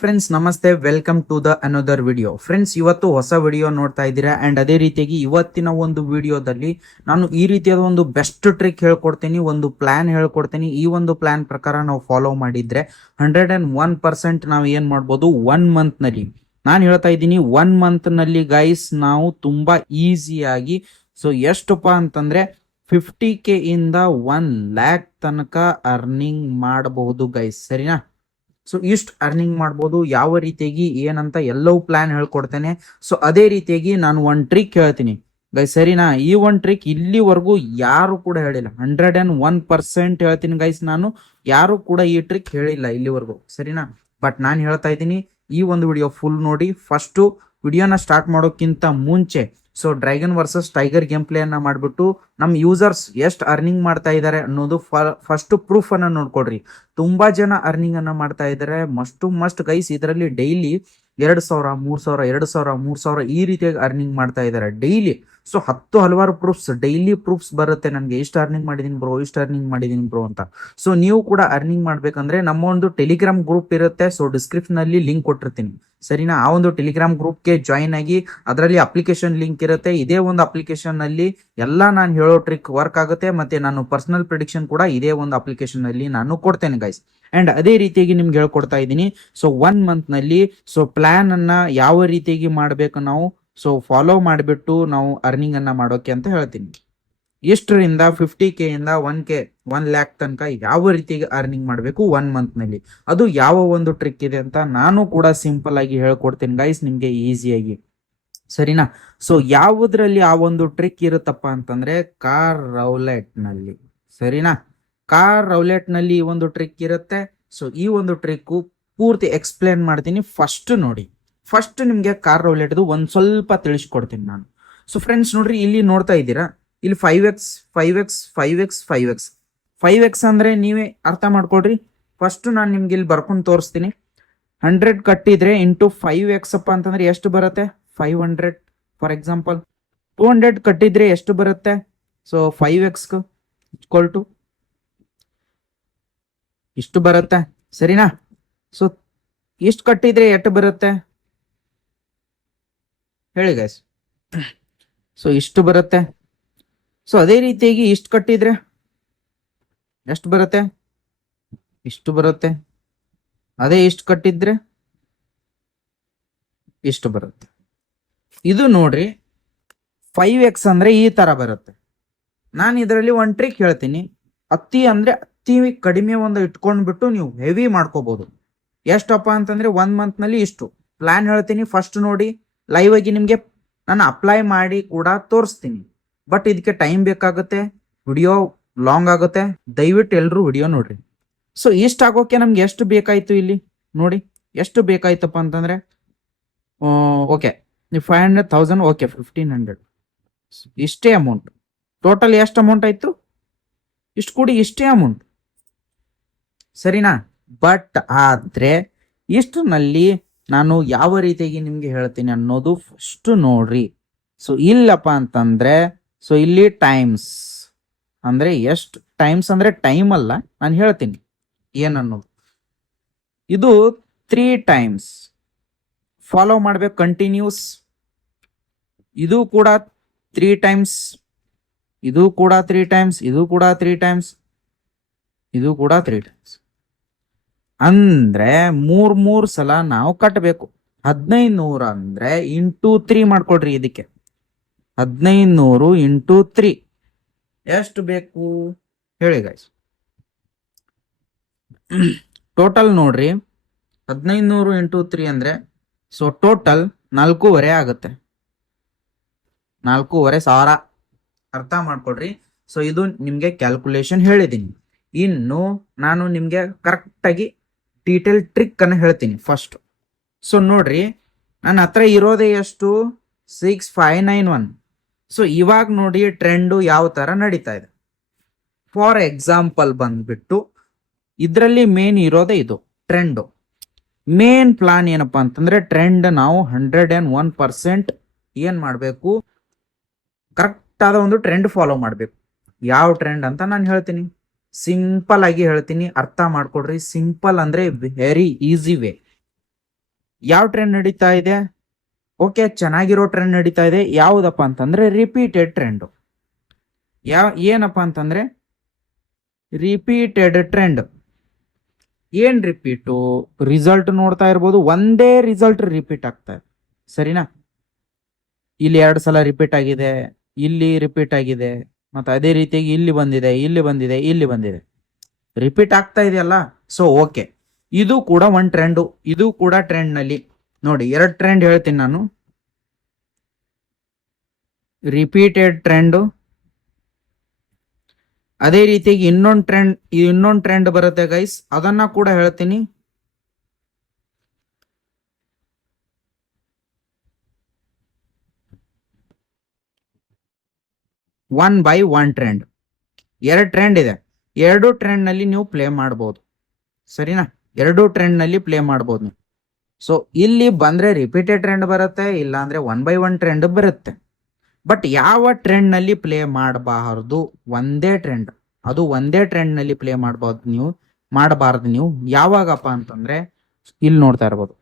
Friends ನಮಸ್ತೆ, welcome to the another video. Friends, ಇವತ್ತು ಹೊಸ ವಿಡಿಯೋ ನೋಡ್ತಾ ಇದ್ದೀರಾ. ಅಂಡ್ ಅದೇ ರೀತಿಯಾಗಿ ಇವತ್ತಿನ ಒಂದು ವಿಡಿಯೋದಲ್ಲಿ ನಾನು ಈ ರೀತಿಯಾದ ಒಂದು ಬೆಸ್ಟ್ ಟ್ರಿಕ್ ಹೇಳ್ಕೊಡ್ತೀನಿ, ಒಂದು ಪ್ಲಾನ್ ಹೇಳ್ಕೊಡ್ತೀನಿ. ಈ ಒಂದು ಪ್ಲಾನ್ ಪ್ರಕಾರ ನಾವು ಫಾಲೋ ಮಾಡಿದ್ರೆ 101% ನಾವು ಏನ್ ಮಾಡ್ಬೋದು 1 ಮಂತ್ ನಲ್ಲಿ. ನಾನು ಹೇಳ್ತಾ ಇದ್ದೀನಿ 1 ಮಂತ್ ನಲ್ಲಿ ಗೈಸ್ ನಾವು ತುಂಬಾ ಈಸಿಯಾಗಿ, ಸೊ ಎಷ್ಟಪ್ಪ ಅಂತಂದ್ರೆ 50K ಇಂದ 1 lakh ತನಕ ಅರ್ನಿಂಗ್ ಮಾಡಬಹುದು ಗೈಸ್, ಸರಿನಾ? ಸೊ ಇಷ್ಟು ಅರ್ನಿಂಗ್ ಮಾಡ್ಬೋದು. ಯಾವ ರೀತಿಯಾಗಿ ಏನಂತ ಎಲ್ಲವೂ ಪ್ಲಾನ್ ಹೇಳ್ಕೊಡ್ತೇನೆ. ಸೊ ಅದೇ ರೀತಿಯಾಗಿ ನಾನು ಒಂದು ಟ್ರಿಕ್ ಹೇಳ್ತೀನಿ ಗೈಸ್, ಸರಿನಾ? ಈ ಒಂದು ಟ್ರಿಕ್ ಇಲ್ಲಿವರೆಗೂ ಯಾರು ಕೂಡ ಹೇಳಿಲ್ಲ. 101% ಹೇಳ್ತೀನಿ ಗೈಸ್, ನಾನು ಯಾರು ಕೂಡ ಈ ಟ್ರಿಕ್ ಹೇಳಿಲ್ಲ ಇಲ್ಲಿವರೆಗೂ, ಸರಿನಾ? ಬಟ್ ನಾನು ಹೇಳ್ತಾ ಇದ್ದೀನಿ, ಈ ಒಂದು ವಿಡಿಯೋ ಫುಲ್ ನೋಡಿ. ಫಸ್ಟು ವಿಡಿಯೋನ ಸ್ಟಾರ್ಟ್ ಮಾಡೋಕ್ಕಿಂತ ಮುಂಚೆ so dragon versus tiger game play ಅನ್ನ ಮಾಡ್ಬಿಟ್ಟು ನಮ್ಮ ಯೂಸರ್ಸ್ ಎಷ್ಟು ಅರ್ನಿಂಗ್ ಮಾಡ್ತಾ ಇದ್ದಾರೆ ಅನ್ನೋದು ಫಸ್ಟ್ ಪ್ರೂಫ್ ಅನ್ನ ನೋಡ್ಕೊಡ್ರಿ. ತುಂಬಾ ಜನ ಅರ್ನಿಂಗ್ ಅನ್ನ ಮಾಡ್ತಾ ಇದ್ದಾರೆ. ಮಸ್ಟ್ ಗೈಸ್, ಇದರಲ್ಲಿ ಡೈಲಿ 2,000, 3,000, 2,000, 3,000 ಈ ರೀತಿಯಾಗಿ ಅರ್ನಿಂಗ್ ಮಾಡ್ತಾ ಇದ್ದಾರೆ ಡೈಲಿ. ಸೊ ಹಲವಾರು ಪ್ರೂಫ್ಸ್, ಡೈಲಿ ಪ್ರೂಫ್ಸ್ ಬರುತ್ತೆ ನನಗೆ, ಇಷ್ಟು ಅರ್ನಿಂಗ್ ಮಾಡಿದೀನಿ ಬ್ರೋ, ಇಷ್ಟು ಅರ್ನಿಂಗ್ ಮಾಡಿದೀನಿ ಬ್ರೋ ಅಂತ. ಸೊ ನೀವು ಕೂಡ ಅರ್ನಿಂಗ್ ಮಾಡ್ಬೇಕಂದ್ರೆ ನಮ್ಮ ಒಂದು ಟೆಲಿಗ್ರಾಮ್ ಗ್ರೂಪ್ ಇರುತ್ತೆ. ಸೊ ಡಿಸ್ಕ್ರಿಪ್ಷನ್ ಅಲ್ಲಿ ಲಿಂಕ್ ಕೊಟ್ಟಿರ್ತೀನಿ, ಸರಿನಾ? ಆ ಒಂದು ಟೆಲಿಗ್ರಾಮ್ ಗ್ರೂಪ್ಗೆ ಜಾಯಿನ್ ಆಗಿ, ಅದರಲ್ಲಿ ಅಪ್ಲಿಕೇಶನ್ ಲಿಂಕ್ ಇರುತ್ತೆ. ಇದೇ ಒಂದು ಅಪ್ಲಿಕೇಶನ್ ನಲ್ಲಿ ಎಲ್ಲ ನಾನು ಹೇಳೋ ಟ್ರಿಕ್ ವರ್ಕ್ ಆಗುತ್ತೆ. ಮತ್ತೆ ನಾನು ಪರ್ಸನಲ್ ಪ್ರಿಡಿಕ್ಷನ್ ಕೂಡ ಇದೇ ಒಂದು ಅಪ್ಲಿಕೇಶನ್ ಅಲ್ಲಿ ನಾನು ಕೊಡ್ತೇನೆ ಗೈಸ್. ಅಂಡ್ ಅದೇ ರೀತಿಯಾಗಿ ನಿಮ್ಗೆ ಹೇಳ್ಕೊಡ್ತಾ ಇದ್ದೀನಿ. ಸೊ 1 ಮಂತ್ ನಲ್ಲಿ ಸೊ ಪ್ಲಾನ್ ಅನ್ನ ಯಾವ ರೀತಿಯಾಗಿ ಮಾಡ್ಬೇಕು ನಾವು, ಸೊ ಫಾಲೋ ಮಾಡಿಬಿಟ್ಟು ನಾವು ಅರ್ನಿಂಗ್ ಅನ್ನ ಮಾಡೋಕೆ ಅಂತ ಹೇಳ್ತೀನಿ. ಎಷ್ಟರಿಂದ 50K ಇಂದ 1 lakh ತನಕ ಯಾವ ರೀತಿಯಾಗಿ ಅರ್ನಿಂಗ್ ಮಾಡಬೇಕು 1 ಮಂತ್ ನಲ್ಲಿ, ಅದು ಯಾವ ಒಂದು ಟ್ರಿಕ್ ಇದೆ ಅಂತ ನಾನು ಕೂಡ ಸಿಂಪಲ್ ಆಗಿ ಹೇಳ್ಕೊಡ್ತೀನಿ ಗೈಸ್, ನಿಮ್ಗೆ ಈಸಿಯಾಗಿ, ಸರಿನಾ? ಸೊ ಯಾವುದ್ರಲ್ಲಿ ಆ ಒಂದು ಟ್ರಿಕ್ ಇರುತ್ತಪ್ಪ ಅಂತಂದ್ರೆ ಕಾರ್ ರೌಲೆಟ್ ನಲ್ಲಿ, ಸರಿನಾ? ಕಾರ್ ರೌಲೆಟ್ ನಲ್ಲಿ ಈ ಒಂದು ಟ್ರಿಕ್ ಇರುತ್ತೆ. ಸೊ ಈ ಒಂದು ಟ್ರಿಕ್ ಪೂರ್ತಿ ಎಕ್ಸ್ಪ್ಲೇನ್ ಮಾಡ್ತೀನಿ. ಫಸ್ಟ್ ನೋಡಿ, ಫಸ್ಟ್ ನಿಮ್ಗೆ ಕಾರ್ ರೌಲೆಟ್ದು ಒಂದ್ ಸ್ವಲ್ಪ ತಿಳಿಸ್ಕೊಡ್ತೀನಿ ನಾನು. ಸೊ ಫ್ರೆಂಡ್ಸ್ ನೋಡ್ರಿ, ಇಲ್ಲಿ ನೋಡ್ತಾ ಇದ್ದೀರಾ, ಇಲ್ಲಿ 5x 5x 5x 5x 5x ಅಂದ್ರೆ ನೀವೇ ಅರ್ಥ ಮಾಡ್ಕೊಡ್ರಿ. ಫಸ್ಟ್ ನಾನು ನಿಮ್ಗೆ ಇಲ್ಲಿ ಬರ್ಕೊಂಡು ತೋರಿಸ್ತೀನಿ. 100 ಕಟ್ಟಿದ್ರೆ ಇಂಟು 5x ಅಪ್ಪ ಅಂತಂದ್ರೆ ಎಷ್ಟು ಬರುತ್ತೆ? 500. ಫಾರ್ ಎಕ್ಸಾಂಪಲ್ 200 ಕಟ್ಟಿದ್ರೆ ಎಷ್ಟು ಬರುತ್ತೆ? ಸೊ 5x ಈಕ್ವಲ್ ಟು ಇಷ್ಟು ಬರುತ್ತೆ, ಸರಿನಾ? ಸೊ ಇಷ್ಟು ಕಟ್ಟಿದ್ರೆ ಎಷ್ಟು ಬರುತ್ತೆ ಹೇಳಿ ಗೈಸ್? ಸೊ ಇಷ್ಟು ಬರುತ್ತೆ. ಸೊ ಅದೇ ರೀತಿಯಾಗಿ ಇಷ್ಟು ಕಟ್ಟಿದ್ರೆ ಎಷ್ಟು ಬರುತ್ತೆ? ಇಷ್ಟು ಬರುತ್ತೆ. ಅದೇ ಇಷ್ಟು ಕಟ್ಟಿದ್ರೆ ಇಷ್ಟು ಬರುತ್ತೆ. ಇದು ನೋಡ್ರಿ, 5x ಅಂದ್ರೆ ಈ ತರ ಬರುತ್ತೆ. ನಾನು ಇದರಲ್ಲಿ ಒಂದು ಟ್ರಿಕ್ ಹೇಳ್ತೀನಿ. ಅತಿ ಕಡಿಮೆ ಒಂದು ಇಟ್ಕೊಂಡ್ಬಿಟ್ಟು ನೀವು ಹೆವಿ ಮಾಡ್ಕೋಬಹುದು. ಎಷ್ಟಪ್ಪ ಅಂತಂದ್ರೆ 1 ಮಂತ್ ನಲ್ಲಿ ಇಷ್ಟು ಪ್ಲಾನ್ ಹೇಳ್ತೀನಿ. ಫಸ್ಟ್ ನೋಡಿ, ಲೈವ್ ಆಗಿ ನಿಮ್ಗೆ ನಾನು ಅಪ್ಲೈ ಮಾಡಿ ಕೂಡ ತೋರಿಸ್ತೀನಿ. ಬಟ್ ಇದಕ್ಕೆ ಟೈಮ್ ಬೇಕಾಗುತ್ತೆ, ವಿಡಿಯೋ ಲಾಂಗ್ ಆಗುತ್ತೆ. ದಯವಿಟ್ಟು ಎಲ್ರು ವಿಡಿಯೋ ನೋಡ್ರಿ. ಸೊ ಇಷ್ಟ ಆಗೋಕೆ ನಮ್ಗೆ ಎಷ್ಟು ಬೇಕಾಯ್ತು ಇಲ್ಲಿ ನೋಡಿ, ಎಷ್ಟು ಬೇಕಾಯ್ತಪ್ಪ ಅಂತಂದ್ರೆ ಓಕೆ 500,000, ಓಕೆ 1,500, ಇಷ್ಟೇ ಅಮೌಂಟ್. ಟೋಟಲ್ ಎಷ್ಟು ಅಮೌಂಟ್ ಆಯ್ತು? ಇಷ್ಟು ಕೂಡಿ ಇಷ್ಟೇ ಅಮೌಂಟ್, ಸರಿನಾ? ಬಟ್ ಆದ್ರೆ ಇಷ್ಟನಲ್ಲಿ ನಾನು ಯಾವ ರೀತಿಯಾಗಿ ನಿಮ್ಗೆ ಹೇಳ್ತೀನಿ ಅನ್ನೋದು ಫಸ್ಟ್ ನೋಡ್ರಿ. ಸೊ ಇಲ್ಲಪ್ಪ ಅಂತಂದ್ರೆ, ಸೊ ಇಲ್ಲಿ ಟೈಮ್ಸ್ ಅಂದ್ರೆ ಎಷ್ಟು ಟೈಮ್ಸ್ ಅಂದ್ರೆ ಟೈಮ್ ಅಲ್ಲ, ನಾನು ಹೇಳ್ತೀನಿ ಏನನ್ನೋದು. ಇದು 3 times ಫಾಲೋ ಮಾಡ್ಬೇಕು ಕಂಟಿನ್ಯೂಸ್. ಇದು ಕೂಡ 3 times, ಇದು ಕೂಡ 3 times, ಇದು ಕೂಡ 3 times, ಇದು ಕೂಡ 3 times. ಅಂದ್ರೆ 3 ಸಲ ನಾವು ಕಟ್ಟಬೇಕು. 1,500 ಅಂದ್ರೆ ಇಂಟು 3 ಮಾಡ್ಕೊಡ್ರಿ. ಇದಕ್ಕೆ 1,500 ಇಂಟು 3 ಎಷ್ಟು ಬೇಕು ಹೇಳಿ ಗೈಸ್? ಟೋಟಲ್ ನೋಡ್ರಿ, 1,500 ಇಂಟು 3 ಅಂದ್ರೆ ಸೊ ಟೋಟಲ್ 4,500 ಆಗುತ್ತೆ. 4,500 ಅರ್ಥ ಮಾಡ್ಕೊಡ್ರಿ. ಸೊ ಇದು ನಿಮ್ಗೆ ಕ್ಯಾಲ್ಕುಲೇಷನ್ ಹೇಳಿದ್ದೀನಿ. ಇನ್ನು ನಾನು ನಿಮ್ಗೆ ಕರೆಕ್ಟ್ ಆಗಿ ಡೀಟೇಲ್ ಟ್ರಿಕ್ ಅನ್ನ ಹೇಳ್ತೀನಿ ಫಸ್ಟ್. ಸೊ ನೋಡ್ರಿ, ನನ್ನ ಹತ್ರ ಇರೋದೇ ಎಷ್ಟು? 6,591. ಸೊ ಇವಾಗ ನೋಡಿ ಟ್ರೆಂಡು ಯಾವ ತರ ನಡೀತಾ ಇದೆ. ಫಾರ್ ಎಕ್ಸಾಂಪಲ್ ಬಂದ್ಬಿಟ್ಟು ಇದರಲ್ಲಿ ಮೇನ್ ಇರೋದೇ ಇದು ಟ್ರೆಂಡು. ಮೇನ್ ಪ್ಲಾನ್ ಏನಪ್ಪಾ ಅಂತಂದ್ರೆ ಟ್ರೆಂಡ್ ನಾವು 101% ಏನ್ ಮಾಡ್ಬೇಕು, ಕರೆಕ್ಟ್ ಆದ ಒಂದು ಟ್ರೆಂಡ್ ಫಾಲೋ ಮಾಡ್ಬೇಕು. ಯಾವ ಟ್ರೆಂಡ್ ಅಂತ ನಾನು ಹೇಳ್ತೀನಿ, ಸಿಂಪಲ್ ಆಗಿ ಹೇಳ್ತೀನಿ, ಅರ್ಥ ಮಾಡ್ಕೊಡ್ರಿ. ಸಿಂಪಲ್ ಅಂದ್ರೆ ವೆರಿ ಈಸಿ ವೇ. ಯಾವ ಟ್ರೆಂಡ್ ನಡೀತಾ ಇದೆ? ಓಕೆ, ಚೆನ್ನಾಗಿರೋ ಟ್ರೆಂಡ್ ನಡೀತಾ ಇದೆ. ಯಾವುದಪ್ಪ ಅಂತಂದ್ರೆ ರಿಪೀಟೆಡ್ ಟ್ರೆಂಡ್. ಏನಪ್ಪಾ ಅಂತಂದ್ರೆ ರಿಪೀಟೆಡ್ ಟ್ರೆಂಡ್. ಏನ್ ರಿಪೀಟು? ರಿಸಲ್ಟ್ ನೋಡ್ತಾ ಇರ್ಬೋದು, ಒಂದೇ ರಿಸಲ್ಟ್ ರಿಪೀಟ್ ಆಗ್ತಾ ಇದೆ. ಸರಿನಾ? ಇಲ್ಲಿ 2 ಸಲ ರಿಪೀಟ್ ಆಗಿದೆ, ಇಲ್ಲಿ ರಿಪೀಟ್ ಆಗಿದೆ, ಮತ್ತೆ ಅದೇ ರೀತಿಯಾಗಿ ಇಲ್ಲಿ ಬಂದಿದೆ, ಇಲ್ಲಿ ಬಂದಿದೆ, ಇಲ್ಲಿ ಬಂದಿದೆ, ರಿಪೀಟ್ ಆಗ್ತಾ ಇದೆಯಲ್ಲ. ಸೊ ಓಕೆ, ಇದು ಕೂಡ ಒಂದು ಟ್ರೆಂಡು. ಇದು ಕೂಡ ಟ್ರೆಂಡ್ ನಲ್ಲಿ ನೋಡಿ 2 ಟ್ರೆಂಡ್ ಹೇಳ್ತೀನಿ ನಾನು. ರಿಪೀಟೆಡ್ ಟ್ರೆಂಡ್, ಅದೇ ರೀತಿಯಾಗಿ ಇನ್ನೊಂದು ಟ್ರೆಂಡ್ ಬರುತ್ತೆ ಗೈಸ್, ಅದನ್ನ ಕೂಡ ಹೇಳ್ತೀನಿ. One by one trend. 2 trend ಇದೆ. 2 ಟ್ರೆಂಡ್ ನಲ್ಲಿ ನೀವು ಪ್ಲೇ ಮಾಡಬಹುದು. ಸರಿನಾ? 2 ಟ್ರೆಂಡ್ ನಲ್ಲಿ ಪ್ಲೇ ಮಾಡಬಹುದು ನೀವು. ಸೊ ಇಲ್ಲಿ ಬಂದ್ರೆ ರಿಪೀಟೆಡ್ ಟ್ರೆಂಡ್ ಬರುತ್ತೆ, ಇಲ್ಲ ಅಂದ್ರೆ 1 ಬೈ 1 ಟ್ರೆಂಡ್ ಬರುತ್ತೆ. ಬಟ್ ಯಾವ ಟ್ರೆಂಡ್ ನಲ್ಲಿ ಪ್ಲೇ ಮಾಡಬಾರದು? ಒಂದೇ ಟ್ರೆಂಡ್, ಅದು ಒಂದೇ ಟ್ರೆಂಡ್ ನಲ್ಲಿ ಪ್ಲೇ ಮಾಡಬಾರದು ನೀವು. ಯಾವಾಗಪ್ಪ ಅಂತಂದ್ರೆ ಇಲ್ಲಿ ನೋಡ್ತಾ ಇರ್ಬೋದು,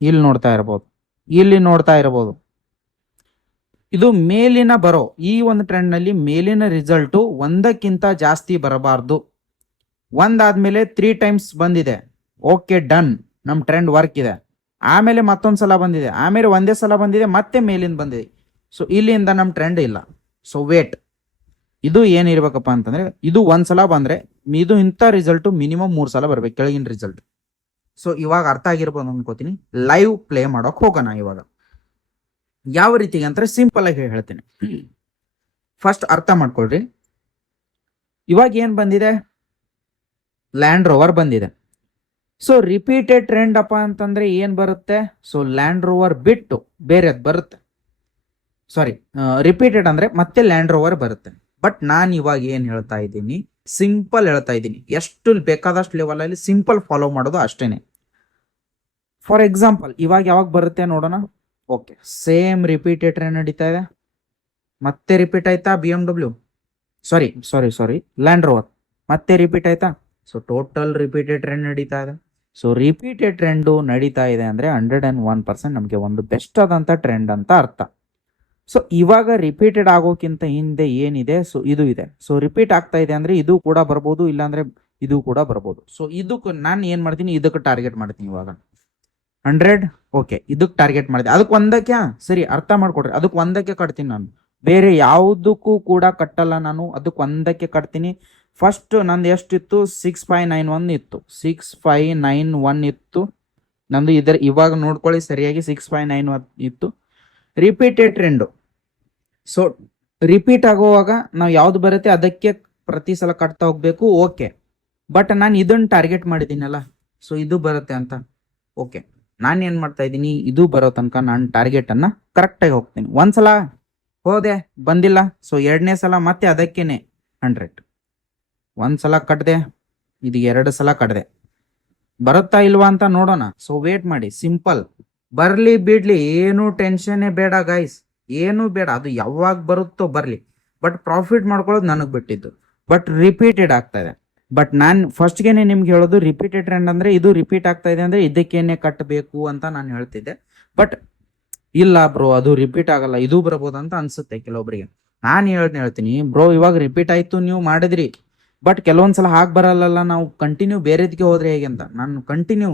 ಇಲ್ಲಿ ನೋಡ್ತಾ ಇರ್ಬೋದು, ಇಲ್ಲಿ ನೋಡ್ತಾ ಇರಬಹುದು. ಇದು ಮೇಲಿನ ಬರೋ ಈ ಒಂದು ಟ್ರೆಂಡ್ ನಲ್ಲಿ ಮೇಲಿನ ರಿಸಲ್ಟ್ ಒಂದಕ್ಕಿಂತ ಜಾಸ್ತಿ ಬರಬಾರ್ದು. ಒಂದಾದ್ಮೇಲೆ 3 ಟೈಮ್ಸ್ ಬಂದಿದೆ, ಓಕೆ ಡನ್, ನಮ್ ಟ್ರೆಂಡ್ ವರ್ಕ್ ಇದೆ. ಆಮೇಲೆ ಮತ್ತೊಂದ್ಸಲ ಬಂದಿದೆ, ಆಮೇಲೆ ಒಂದೇ ಸಲ ಬಂದಿದೆ, ಮತ್ತೆ ಮೇಲಿಂದ ಬಂದಿದೆ. ಸೊ ಇಲ್ಲಿಂದ ನಮ್ ಟ್ರೆಂಡ್ ಇಲ್ಲ. ಸೊ ವೇಟ್, ಇದು ಏನಿರ್ಬೇಕಪ್ಪ ಅಂತಂದ್ರೆ ಇದು ಒಂದ್ಸಲ ಬಂದ್ರೆ ಇದು ಇಂಥ ರಿಸಲ್ಟ್ ಮಿನಿಮಮ್ 3 ಸಲ ಬರ್ಬೇಕು, ಕೆಳಗಿನ ರಿಸಲ್ಟ್. ಸೊ ಇವಾಗ ಅರ್ಥ ಆಗಿರ್ಬೋದು ಅನ್ಕೋತೀನಿ. ಲೈವ್ ಪ್ಲೇ ಮಾಡೋಕ್ ಹೋಗೋಣ. ಇವಾಗ ಯಾವ ರೀತಿಗೆ ಅಂತ ಸಿಂಪಲ್ ಆಗಿ ಹೇಳ್ತೀನಿ, ಫಸ್ಟ್ ಅರ್ಥ ಮಾಡ್ಕೊಳ್ರಿ. ಇವಾಗ ಏನ್ ಬಂದಿದೆ? ಲ್ಯಾಂಡ್ ರೋವರ್ ಬಂದಿದೆ. ಸೊ ರಿಪೀಟೆಡ್ ಟ್ರೆಂಡ್ ಅಪ್ಪ ಅಂತಂದ್ರೆ ಏನ್ ಬರುತ್ತೆ? ಸೊ ಲ್ಯಾಂಡ್ ರೋವರ್ ಬಿಟ್ಟು ಬೇರೆದ್ ಬರುತ್ತೆ. ಸಾರಿ, ರಿಪೀಟೆಡ್ ಅಂದ್ರೆ ಮತ್ತೆ ಲ್ಯಾಂಡ್ ರೋವರ್ ಬರುತ್ತೆ. ಬಟ್ ನಾನು ಇವಾಗ ಏನ್ ಹೇಳ್ತಾ ಇದ್ದೀನಿ, ಸಿಂಪಲ್ ಹೇಳ್ತಾ ಇದ್ದೀನಿ. ಎಷ್ಟು ಬೇಕಾದಷ್ಟು ಲೆವೆಲ್ ಅಲ್ಲಿ ಸಿಂಪಲ್ ಫಾಲೋ ಮಾಡೋದು ಅಷ್ಟೇನೆ. ಫಾರ್ ಎಕ್ಸಾಂಪಲ್ ಇವಾಗ ಯಾವಾಗ ಬರುತ್ತೆ ನೋಡೋಣ. ಓಕೆ, ಸೇಮ್ ರಿಪೀಟೆಡ್ ಟ್ರೆಂಡ್ ನಡೀತಾ ಇದೆ, ಮತ್ತೆ ರಿಪೀಟ್ ಆಯ್ತಾ? BMW, ಸಾರಿ ಲ್ಯಾಂಡ್ ರೋವರ್ ಮತ್ತೆ ರಿಪೀಟ್ ಆಯ್ತಾ? ಸೊ ಟೋಟಲ್ ರಿಪೀಟೆಡ್ ಟ್ರೆಂಡ್ ನಡೀತಾ ಇದೆ. ಸೊ ರಿಪೀಟೆಡ್ ಟ್ರೆಂಡ್ ನಡೀತಾ ಇದೆ ಅಂದ್ರೆ 101% ನಮಗೆ ಒಂದು ಬೆಸ್ಟ್ ಆದಂತ ಟ್ರೆಂಡ್ ಅಂತ ಅರ್ಥ. ಸೊ ಇವಾಗ ರಿಪೀಟೆಡ್ ಆಗೋಕ್ಕಿಂತ ಹಿಂದೆ ಏನಿದೆ? ಸೊ ಇದು ಇದೆ. ಸೊ ರಿಪೀಟ್ ಆಗ್ತಾ ಇದೆ ಅಂದ್ರೆ ಇದು ಕೂಡ ಬರ್ಬೋದು, ಇಲ್ಲಾಂದ್ರೆ ಇದು ಕೂಡ ಬರ್ಬೋದು. ಸೊ ಇದಕ್ಕೆ ನಾನು ಏನ್ ಮಾಡ್ತೀನಿ, ಇದಕ್ಕೆ ಟಾರ್ಗೆಟ್ ಮಾಡ್ತೀನಿ ಇವಾಗ 100. ಓಕೆ, ಇದಕ್ಕೆ ಟಾರ್ಗೆಟ್ ಮಾಡಿದೆ, ಅದಕ್ಕೆ ಒಂದಕ್ಕೆ. ಸರಿ, ಅರ್ಥ ಮಾಡ್ಕೊಡ್ರಿ, ಅದಕ್ಕೆ ಒಂದಕ್ಕೆ ಕಟ್ತೀನಿ ನಾನು, ಬೇರೆ ಯಾವುದಕ್ಕೂ ಕೂಡ ಕಟ್ಟಲ್ಲ ನಾನು, ಅದಕ್ಕೆ ಒಂದಕ್ಕೆ ಕಟ್ತೀನಿ. ಫಸ್ಟ್ ನಂದು ಎಷ್ಟಿತ್ತು? 6591 ಇತ್ತು, 6591 ಇತ್ತು ನಂದು. ಇವಾಗ ನೋಡ್ಕೊಳ್ಳಿ ಸರಿಯಾಗಿ, 6591 ಇತ್ತು. Repeated trend. ಸೊ ರಿಪೀಟ್ ಆಗುವಾಗ ನಾವು ಯಾವ್ದು ಬರುತ್ತೆ ಅದಕ್ಕೆ ಪ್ರತಿ ಸಲ ಕಟ್ತಾ ಹೋಗ್ಬೇಕು. ಓಕೆ, ಬಟ್ ನಾನು ಇದನ್ನ ಟಾರ್ಗೆಟ್ ಮಾಡಿದ್ದೀನಲ್ಲ, ಸೊ ಇದು ಬರುತ್ತೆ ಅಂತ. ಓಕೆ, ನಾನು ಏನ್ ಮಾಡ್ತಾ ಇದ್ದೀನಿ, ಇದು ಬರೋ ತನಕ ನಾನು ಟಾರ್ಗೆಟ್ ಅನ್ನ ಕರೆಕ್ಟ್ ಆಗಿ ಹೋಗ್ತೀನಿ. ಒಂದ್ಸಲ ಹೋದೆ, ಬಂದಿಲ್ಲ. ಸೊ 2ನೇ ಸಲ ಮತ್ತೆ ಅದಕ್ಕೇನೆ 100. ಒಂದ್ಸಲ ಕಟ್ದೆ, ಇದು 2 ಸಲ ಕಟ್ದೆ, ಬರುತ್ತಾ ಇಲ್ವಾ ಅಂತ ನೋಡೋಣ. ಸೊ ವೇಟ್ ಮಾಡಿ, ಸಿಂಪಲ್. ಬರ್ಲಿ ಬಿಡ್ಲಿ ಏನು ಟೆನ್ಷನ್ ಬೇಡ ಗೈಸ್, ಏನು ಬೇಡ, ಅದು ಯಾವಾಗ ಬರುತ್ತೋ ಬರ್ಲಿ. ಬಟ್ ಪ್ರಾಫಿಟ್ ಮಾಡ್ಕೊಳ್ಳೋದು ನನಗ್ ಬಿಟ್ಟಿದ್ದು. ಬಟ್ ರಿಪೀಟೆಡ್ ಆಗ್ತಾ ಇದೆ. ಬಟ್ ನಾನು ಫಸ್ಟ್ಗೆನೆ ನಿಮ್ಗೆ ಹೇಳೋದು, ರಿಪೀಟೆಡ್ ಟ್ರೆಂಡ್ ಅಂದ್ರೆ ಇದು ರಿಪೀಟ್ ಆಗ್ತಾ ಇದೆ ಅಂದ್ರೆ ಇದಕ್ಕೇನೆ ಕಟ್ಟಬೇಕು ಅಂತ ನಾನು ಹೇಳ್ತಿದ್ದೆ. ಬಟ್ ಇಲ್ಲ ಬ್ರೋ, ಅದು ರಿಪೀಟ್ ಆಗಲ್ಲ, ಇದು ಬರಬಹುದು ಅಂತ ಅನ್ಸುತ್ತೆ ಕೆಲವೊಬ್ಬರಿಗೆ. ನಾನು ಹೇಳ್ತೀನಿ ಬ್ರೋ, ಇವಾಗ ರಿಪೀಟ್ ಆಯ್ತು, ನೀವು ಮಾಡಿದ್ರಿ, ಬಟ್ ಕೆಲವೊಂದ್ಸಲ ಹಾಗೆ ಬರಲ್ಲ. ನಾವು ಕಂಟಿನ್ಯೂ ಬೇರೆದಕ್ಕೆ ಹೋದ್ರೆ ಹೇಗೆ ಅಂತ ನಾನು ಕಂಟಿನ್ಯೂ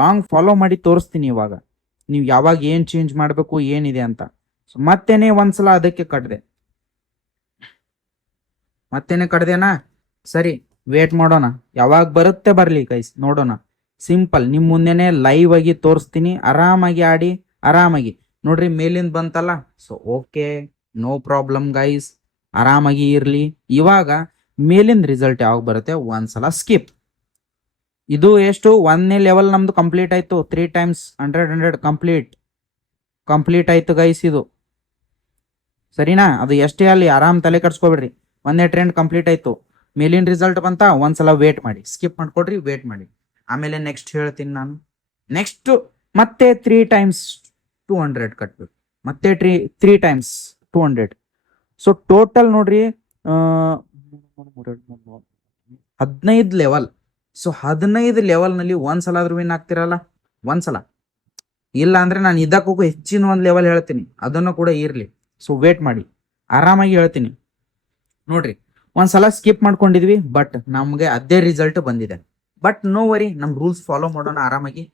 ಲಾಂಗ್ ಫಾಲೋ ಮಾಡಿ ತೋರಿಸ್ತೀನಿ. ಇವಾಗ ನೀವು ಯಾವಾಗ ಏನ್ ಚೇಂಜ್ ಮಾಡಬೇಕು ಏನಿದೆ ಅಂತ. ಸೊ ಮತ್ತೇನೆ ಒಂದ್ಸಲ ಅದಕ್ಕೆ ಮತ್ತೇನೆ ಕಟ್ದೇನಾ? ಸರಿ, ವೇಟ್ ಮಾಡೋಣ, ಯಾವಾಗ ಬರುತ್ತೆ ಬರ್ಲಿ ಗೈಸ್, ನೋಡೋಣ. ಸಿಂಪಲ್ ನಿಮ್ ಮುಂದೆನೆ ಲೈವ್ ಆಗಿ ತೋರಿಸ್ತೀನಿ. ಆರಾಮಾಗಿ ಆಡಿ, ಆರಾಮಾಗಿ ನೋಡ್ರಿ, ಮೇಲಿಂದ ಬಂತಲ್ಲ. So okay, no problem guys, ಆರಾಮಾಗಿ ಇರ್ಲಿ. ಇವಾಗ ಮೇಲಿಂದ ರಿಸಲ್ಟ್ ಯಾವಾಗ ಬರುತ್ತೆ ಒಂದ್ಸಲ ಸ್ಕಿಪ್. ಇದು ಎಷ್ಟು? 1ನೇ ಲೆವೆಲ್ ನಮ್ದು ಕಂಪ್ಲೀಟ್ ಆಯ್ತು. 3 ಟೈಮ್ಸ್ 100 ಕಂಪ್ಲೀಟ್ ಆಯ್ತು ಗೈಸ್ ಇದು. ಸರಿನಾ? ಅದು ಎಷ್ಟೇ ಅಲ್ಲಿ ಆರಾಮ್ ತಲೆ ಕಟ್ಸ್ಕೊಬೇಡ್ರಿ. 1ನೇ ಟ್ರೆಂಡ್ ಕಂಪ್ಲೀಟ್ ಆಯ್ತು, ಮೇಲಿನ ರಿಸಲ್ಟ್ ಬಂತ. ಒಂದ್ಸಲ ವೇಟ್ ಮಾಡಿ, ಸ್ಕಿಪ್ ಮಾಡ್ಕೊಡ್ರಿ, ವೇಟ್ ಮಾಡಿ. ಆಮೇಲೆ ನೆಕ್ಸ್ಟ್ ಹೇಳ್ತೀನಿ ನಾನು. ನೆಕ್ಸ್ಟ್ ಮತ್ತೆ 3 ಟೈಮ್ಸ್ 200 ಕಟ್ಬೇಕು, ಮತ್ತೆ 3 ಟೈಮ್ಸ್ 200. ಸೊ ಟೋಟಲ್ ನೋಡ್ರಿ 15 ಲೆವೆಲ್. ಸೊ 15 ಲೆವೆಲ್ ನಲ್ಲಿ ಒಂದ್ಸಲ ಆದ್ರೂ ವಿನ್ ಆಗ್ತಿರಲ್ಲ. ಒಂದ್ಸಲ ಇಲ್ಲ ಅಂದ್ರೆ ನಾನು ಇದಕ್ಕೂ ಹೆಚ್ಚಿನ ಒಂದು ಲೆವೆಲ್ ಹೇಳ್ತೀನಿ, ಅದನ್ನು ಕೂಡ ಇರ್ಲಿ. ಸೊ ವೇಟ್ ಮಾಡಿ, ಆರಾಮಾಗಿ ಹೇಳ್ತೀನಿ ನೋಡ್ರಿ. ಒಂದ್ಸಲ ಸ್ಕಿಪ್ ಮಾಡ್ಕೊಂಡಿದ್ವಿ, ಬಟ್ ನಮ್ಗೆ ಅದೇ ರಿಸಲ್ಟ್ ಬಂದಿದೆ. ಬಟ್ ನೋ ವರಿ, ನಮ್ ರೂಲ್ಸ್ ಫಾಲೋ ಮಾಡೋಣ ಆರಾಮಾಗಿ.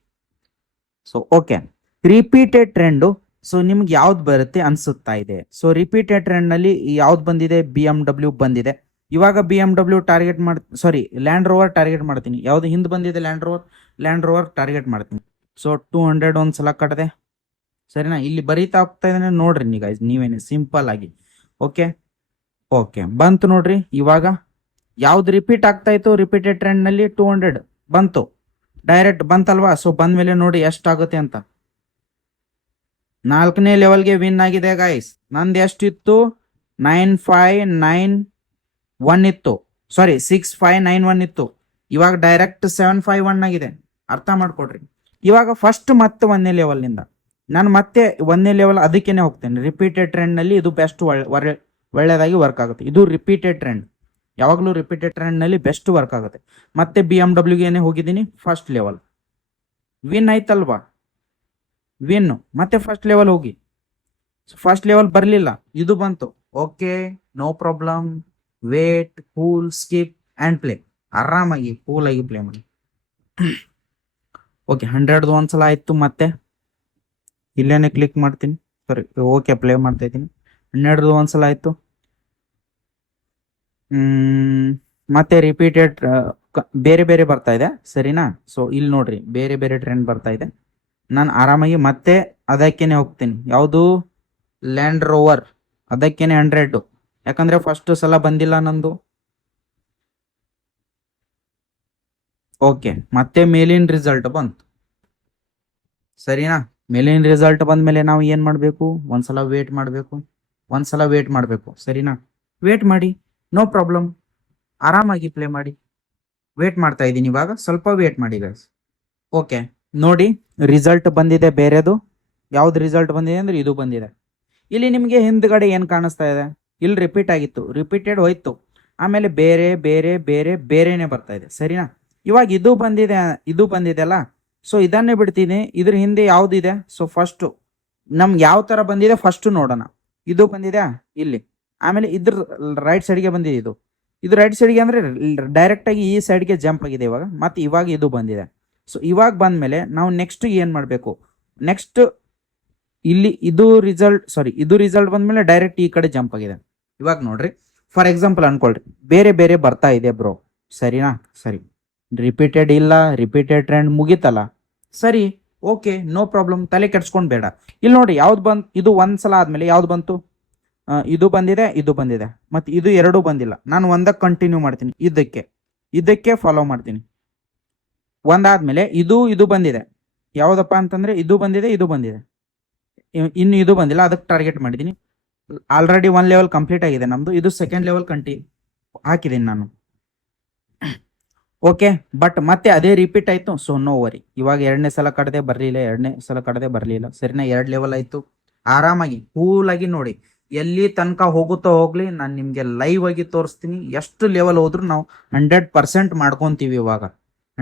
So okay, repeated trend. So ನಿಮ್ಗೆ ಯಾವ್ದು ಬರುತ್ತೆ ಅನ್ಸುತ್ತಾ ಇದೆ? ಸೊ ರಿಪೀಟೆಡ್ ಟ್ರೆಂಡ್ ನಲ್ಲಿ ಯಾವ್ದು ಬಂದಿದೆ? BMW ಬಂದಿದೆ. ಇವಾಗ BMW ಟಾರ್ಗೆಟ್ ಸಾರಿ, ಲ್ಯಾಂಡ್ ರೋವರ್ ಟಾರ್ಗೆಟ್ ಮಾಡ್ತೀನಿ. ಯಾವ್ದು ಹಿಂದೆ ಬಂದಿದೆ? ಲ್ಯಾಂಡ್ ರೋವರ್ ಟಾರ್ಗೆಟ್ ಮಾಡ್ತೀನಿ. ಸೊ 200 ಒಂದ್ಸಲ ಕಟ್ಟದೆ, ಸರಿನಾ? ಇಲ್ಲಿ ಬರೀತಾ ಹೋಗ್ತಾ ಇದ್ದಾನೆ ನೋಡ್ರಿ ನೀವೇನೆ ಸಿಂಪಲ್ ಆಗಿ. ಓಕೆ ಓಕೆ, ಬಂತು ನೋಡ್ರಿ. ಇವಾಗ ಯಾವ್ದು ರಿಪೀಟ್ ಆಗ್ತಾ ಇತ್ತು ರಿಪೀಟೆಡ್ ಟ್ರೆಂಡ್ ನಲ್ಲಿ? 200 ಬಂತು, ಡೈರೆಕ್ಟ್ ಬಂತಲ್ವಾ? ಸೊ ಬಂದ್ಮೇಲೆ ನೋಡಿ ಎಷ್ಟಾಗುತ್ತೆ ಅಂತ. 4ನೇ ಲೆವೆಲ್ಗೆ ವಿನ್ ಆಗಿದೆ ಗೈಸ್. ನಂದು ಎಷ್ಟಿತ್ತು? 9591 ಇತ್ತು, ಸಾರಿ 6591 ಇತ್ತು. ಇವಾಗ ಡೈರೆಕ್ಟ್ 751 ಆಗಿದೆ. ಅರ್ಥ ಮಾಡ್ಕೊಡ್ರಿ. ಇವಾಗ ಫಸ್ಟ್ ಮತ್ತೆ 1ನೇ ಲೆವೆಲ್ ನಿಂದ ನಾನು ಮತ್ತೆ 1ನೇ ಲೆವೆಲ್ ಅದಕ್ಕೇನೆ ಹೋಗ್ತೇನೆ. ರಿಪೀಟೆಡ್ ಟ್ರೆಂಡ್ ನಲ್ಲಿ ಇದು ಬೆಸ್ಟ್ ಒಳ್ಳೆದಾಗಿ ವರ್ಕ್ ಆಗುತ್ತೆ. ಇದು ರಿಪೀಟೆಡ್ ಟ್ರೆಂಡ್, ಯಾವಾಗಲೂ ರಿಪೀಟೆಡ್ ಟ್ರೆಂಡ್ ನಲ್ಲಿ ಬೆಸ್ಟ್ ವರ್ಕ್ ಆಗುತ್ತೆ. ಮತ್ತೆ BMW ಹೋಗಿದ್ದೀನಿ, ಫಸ್ಟ್ ಲೆವೆಲ್ ವಿನ್ ಆಯ್ತಲ್ವಾ? ವಿನ್. ಮತ್ತೆ ಫಸ್ಟ್ ಲೆವೆಲ್ ಹೋಗಿ, ಫಸ್ಟ್ ಲೆವೆಲ್ ಬರಲಿಲ್ಲ, ಇದು ಬಂತು. Okay, no problem. Wait, cool, skip and play. ಆರಾಮಾಗಿ ಕೂಲ್ ಆಗಿ ಪ್ಲೇ ಮಾಡಿ. ಓಕೆ, 100 ಒಂದ್ಸಲ ಆಯ್ತು. ಮತ್ತೆ ಇಲ್ಲೇನೆ ಕ್ಲಿಕ್ ಮಾಡ್ತೀನಿ, ಸಾರಿ, ಓಕೆ ಪ್ಲೇ ಮಾಡ್ತಾ ಇದ್ದೀನಿ. 100 ಒಂದ್ಸಲ ಆಯ್ತು. ಮತ್ತೆ ರಿಪೀಟೆಡ್ ಬೇರೆ ಬೇರೆ ಬರ್ತಾ ಇದೆ, ಸರಿನಾ? ಸೊ ಇಲ್ಲಿ ನೋಡ್ರಿ, ಬೇರೆ ಬೇರೆ ಟ್ರೆಂಡ್ ಬರ್ತಾ ಇದೆ. ನಾನು ಆರಾಮಾಗಿ ಮತ್ತೆ ಅದಕ್ಕೇನೆ ಹೋಗ್ತೀನಿ. ಯಾವುದು? ಲ್ಯಾಂಡ್ ರೋವರ್, ಅದಕ್ಕೇನೆ 100. ಯಾಕಂದ್ರೆ ಫಸ್ಟ್ ಸಲ ಬಂದಿಲ್ಲ ನಂದು. ಓಕೆ, ಮತ್ತೆ ಮೇಲಿನ ರಿಸಲ್ಟ್ ಬಂತು, ಸರಿನಾ? ಮೇಲಿನ ರಿಸಲ್ಟ್ ಬಂದ್ಮೇಲೆ ನಾವು ಏನ್ ಮಾಡ್ಬೇಕು? ಒಂದ್ಸಲ ವೇಟ್ ಮಾಡ್ಬೇಕು, ಸರಿನಾ? ವೇಟ್ ಮಾಡಿ, ನೋ ಪ್ರಾಬ್ಲಮ್. ಆರಾಮಾಗಿ ಪ್ಲೇ ಮಾಡಿ. ವೇಟ್ ಮಾಡ್ತಾ ಇದ್ದೀನಿ ಇವಾಗ, ಸ್ವಲ್ಪ ವೇಟ್ ಮಾಡಿ ಗೈಸ್. ಓಕೆ ನೋಡಿ, ರಿಸಲ್ಟ್ ಬಂದಿದೆ ಬೇರೆದು. ಯಾವ್ದು ರಿಸಲ್ಟ್ ಬಂದಿದೆ ಅಂದ್ರೆ ಇದು ಬಂದಿದೆ. ಇಲ್ಲಿ ನಿಮಗೆ ಹಿಂದ್ಗಡೆ ಏನ್ ಕಾಣಿಸ್ತಾ ಇದೆ? ಇಲ್ಲಿ ರಿಪೀಟ್ ಆಗಿತ್ತು, ರಿಪೀಟೆಡ್ ಹೋಯ್ತು, ಆಮೇಲೆ ಬೇರೆ ಬೇರೆ ಬೇರೆ ಬೇರೆನೆ ಬರ್ತಾ ಇದೆ, ಸರಿನಾ? ಇವಾಗ ಇದು ಬಂದಿದೆ ಅಲ್ಲ, ಸೊ ಇದನ್ನೇ ಬಿಡ್ತೀನಿ. ಇದ್ರ ಹಿಂದೆ ಯಾವ್ದಿದೆ? ಸೊ ಫಸ್ಟ್ ನಮ್ಗೆ ಯಾವ ತರ ಬಂದಿದೆ ಫಸ್ಟ್ ನೋಡೋಣ. ಇದು ಬಂದಿದೆ ಇಲ್ಲಿ, ಆಮೇಲೆ ಇದ್ರ ರೈಟ್ ಸೈಡ್ಗೆ ಬಂದಿದೆ. ಇದು ರೈಟ್ ಸೈಡ್ಗೆ ಅಂದ್ರೆ ಡೈರೆಕ್ಟ್ ಆಗಿ ಈ ಸೈಡ್ಗೆ ಜಂಪ್ ಆಗಿದೆ ಇವಾಗ. ಮತ್ತೆ ಇವಾಗ ಇದು ಬಂದಿದೆ. ಸೊ ಇವಾಗ ಬಂದ್ಮೇಲೆ ನಾವು ನೆಕ್ಸ್ಟ್ ಏನ್ ಮಾಡ್ಬೇಕು? ನೆಕ್ಸ್ಟ್ ಇಲ್ಲಿ ಇದು ರಿಸಲ್ಟ್ ಬಂದ್ಮೇಲೆ ಡೈರೆಕ್ಟ್ ಈ ಕಡೆ ಜಂಪ್ ಆಗಿದೆ. ಇವಾಗ ನೋಡ್ರಿ, ಫಾರ್ ಎಕ್ಸಾಂಪಲ್ ಅನ್ಕೊಳ್ರಿ, ಬೇರೆ ಬೇರೆ ಬರ್ತಾ ಇದೆ ಬ್ರೋ, ಸರಿನಾ? ಸರಿ, ರಿಪೀಟೆಡ್ ಇಲ್ಲ, ರಿಪೀಟೆಡ್ ಟ್ರೆಂಡ್ ಮುಗಿತಲ್ಲ, ಸರಿ, ಓಕೆ, ನೋ ಪ್ರಾಬ್ಲಮ್. ತಲೆ ಕೆಡ್ಸ್ಕೊಂಡ್ ಬೇಡ. ಇಲ್ಲಿ ನೋಡಿ ಯಾವ್ದು ಬಂತು, ಇದು ಒಂದ್ಸಲ ಆದ್ಮೇಲೆ ಯಾವ್ದು ಬಂತು? ಇದು ಬಂದಿದೆ, ಮತ್ತೆ ಇದು ಎರಡೂ ಬಂದಿಲ್ಲ. ನಾನು ಒಂದಕ್ಕೆ ಕಂಟಿನ್ಯೂ ಮಾಡ್ತೀನಿ, ಇದಕ್ಕೆ ಫಾಲೋ ಮಾಡ್ತೀನಿ. ಒಂದಾದ್ಮೇಲೆ ಇದು ಬಂದಿದೆ. ಯಾವ್ದಪ್ಪ ಅಂತಂದ್ರೆ ಇದು ಬಂದಿದೆ, ಇನ್ನು ಇದು ಬಂದಿಲ್ಲ, ಅದಕ್ಕೆ ಟಾರ್ಗೆಟ್ ಮಾಡಿದ್ದೀನಿ. ಆಲ್ರೆಡಿ 1 ಲೆವೆಲ್ ಕಂಪ್ಲೀಟ್ ಆಗಿದೆ ನಮ್ದು. ಇದು ಸೆಕೆಂಡ್ ಲೆವೆಲ್ ಹಾಕಿದ್ದೀನಿ ನಾನು. ಓಕೆ, ಬಟ್ ಮತ್ತೆ ಅದೇ ರಿಪೀಟ್ ಆಯ್ತು. So no worry. ಇವಾಗ 2ನೇ ಸಲ ಕಡದೆ ಬರಲಿಲ್ಲ, ಸರಿನಾ? 2 ಲೆವೆಲ್ ಆಯ್ತು. ಆರಾಮಾಗಿ ಕೂಲ್ ಆಗಿ ನೋಡಿ, ಎಲ್ಲಿ ತನಕ ಹೋಗುತ್ತೋ ಹೋಗ್ಲಿ, ನಾನು ನಿಮ್ಗೆ ಲೈವ್ ಆಗಿ ತೋರಿಸ್ತೀನಿ. ಎಷ್ಟು ಲೆವೆಲ್ ಹೋದ್ರು ನಾವು 100% ಮಾಡ್ಕೊಂತೀವಿ. ಇವಾಗ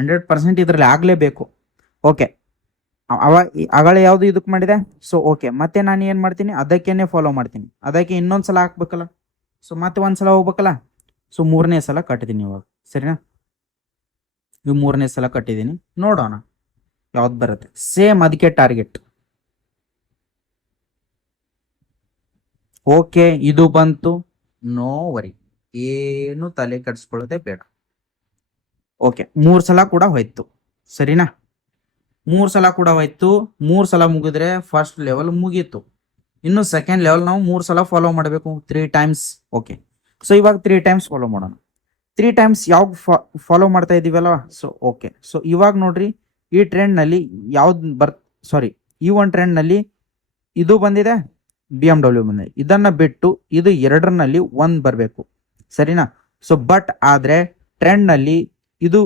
100% ಇದ್ರಲ್ಲಿ ಆಗ್ಲೇಬೇಕು. ಓಕೆ, ಅಗಳ ಯಾವ್ದು ಇದಕ್ಕೆ ಮಾಡಿದೆ? ಸೊ ಓಕೆ, ಮತ್ತೆ ನಾನು ಏನ್ ಮಾಡ್ತೀನಿ? ಅದಕ್ಕೇನೆ ಫಾಲೋ ಮಾಡ್ತೀನಿ. ಅದಕ್ಕೆ ಇನ್ನೊಂದ್ಸಲ ಹಾಕ್ಬೇಕಲ್ಲ, ಸೊ ಮತ್ತೆ ಒಂದ್ಸಲ ಹೋಗ್ಬೇಕಲ್ಲ. ಸೊ 3ನೇ ಸಲ ಕಟ್ಟಿದೀನಿ ಇವಾಗ, ಸರಿನಾ? ಇವು 3ನೇ ಸಲ ಕಟ್ಟಿದೀನಿ. ನೋಡೋಣ ಯಾವ್ದು ಬರುತ್ತೆ. ಸೇಮ್ ಅದಕ್ಕೆ ಟಾರ್ಗೆಟ್. ಓಕೆ, ಇದು ಬಂತು. ನೋ ವರಿ, ಏನು ತಲೆ ಕೆಡಿಸ್ಕೊಳ್ಳೋದೇ ಬೇಡ. ಓಕೆ, 3 ಸಲ ಕೂಡ ಹೋಯ್ತು, ಸರಿನಾ? 3 ಸಲ ಕೂಡ ಹೋಯ್ತು. 3 ಸಲ ಮುಗಿದ್ರೆ ಫಸ್ಟ್ ಲೆವೆಲ್ ಮುಗೀತು. ಇನ್ನು ಸೆಕೆಂಡ್ ಲೆವೆಲ್ ನಾವು 3 ಸಲ ಫಾಲೋ ಮಾಡಬೇಕು, 3 ಟೈಮ್ಸ್. ಓಕೆ, ಸೊ ಇವಾಗ 3 ಟೈಮ್ಸ್ ಫಾಲೋ ಮಾಡೋಣ. 3 ಟೈಮ್ಸ್ ಯಾವ್ದು ಫಾಲೋ ಮಾಡ್ತಾ ಇದೀವಲ್ಲ. ಸೊ ಓಕೆ, ಸೊ ಇವಾಗ ನೋಡ್ರಿ, ಈ ಟ್ರೆಂಡ್ ನಲ್ಲಿ ಈ ಒಂದು ಟ್ರೆಂಡ್ ನಲ್ಲಿ ಇದು ಬಂದಿದೆ, BMW ಬಂದಿದೆ. ಇದನ್ನ ಬಿಟ್ಟು ಇದು ಎರಡರಲ್ಲಿ ಒಂದ್ ಬರಬೇಕು, ಸರಿನಾ? ಸೊ ಬಟ್ ಆದ್ರೆ ಟ್ರೆಂಡ್ ನಲ್ಲಿ ಇದು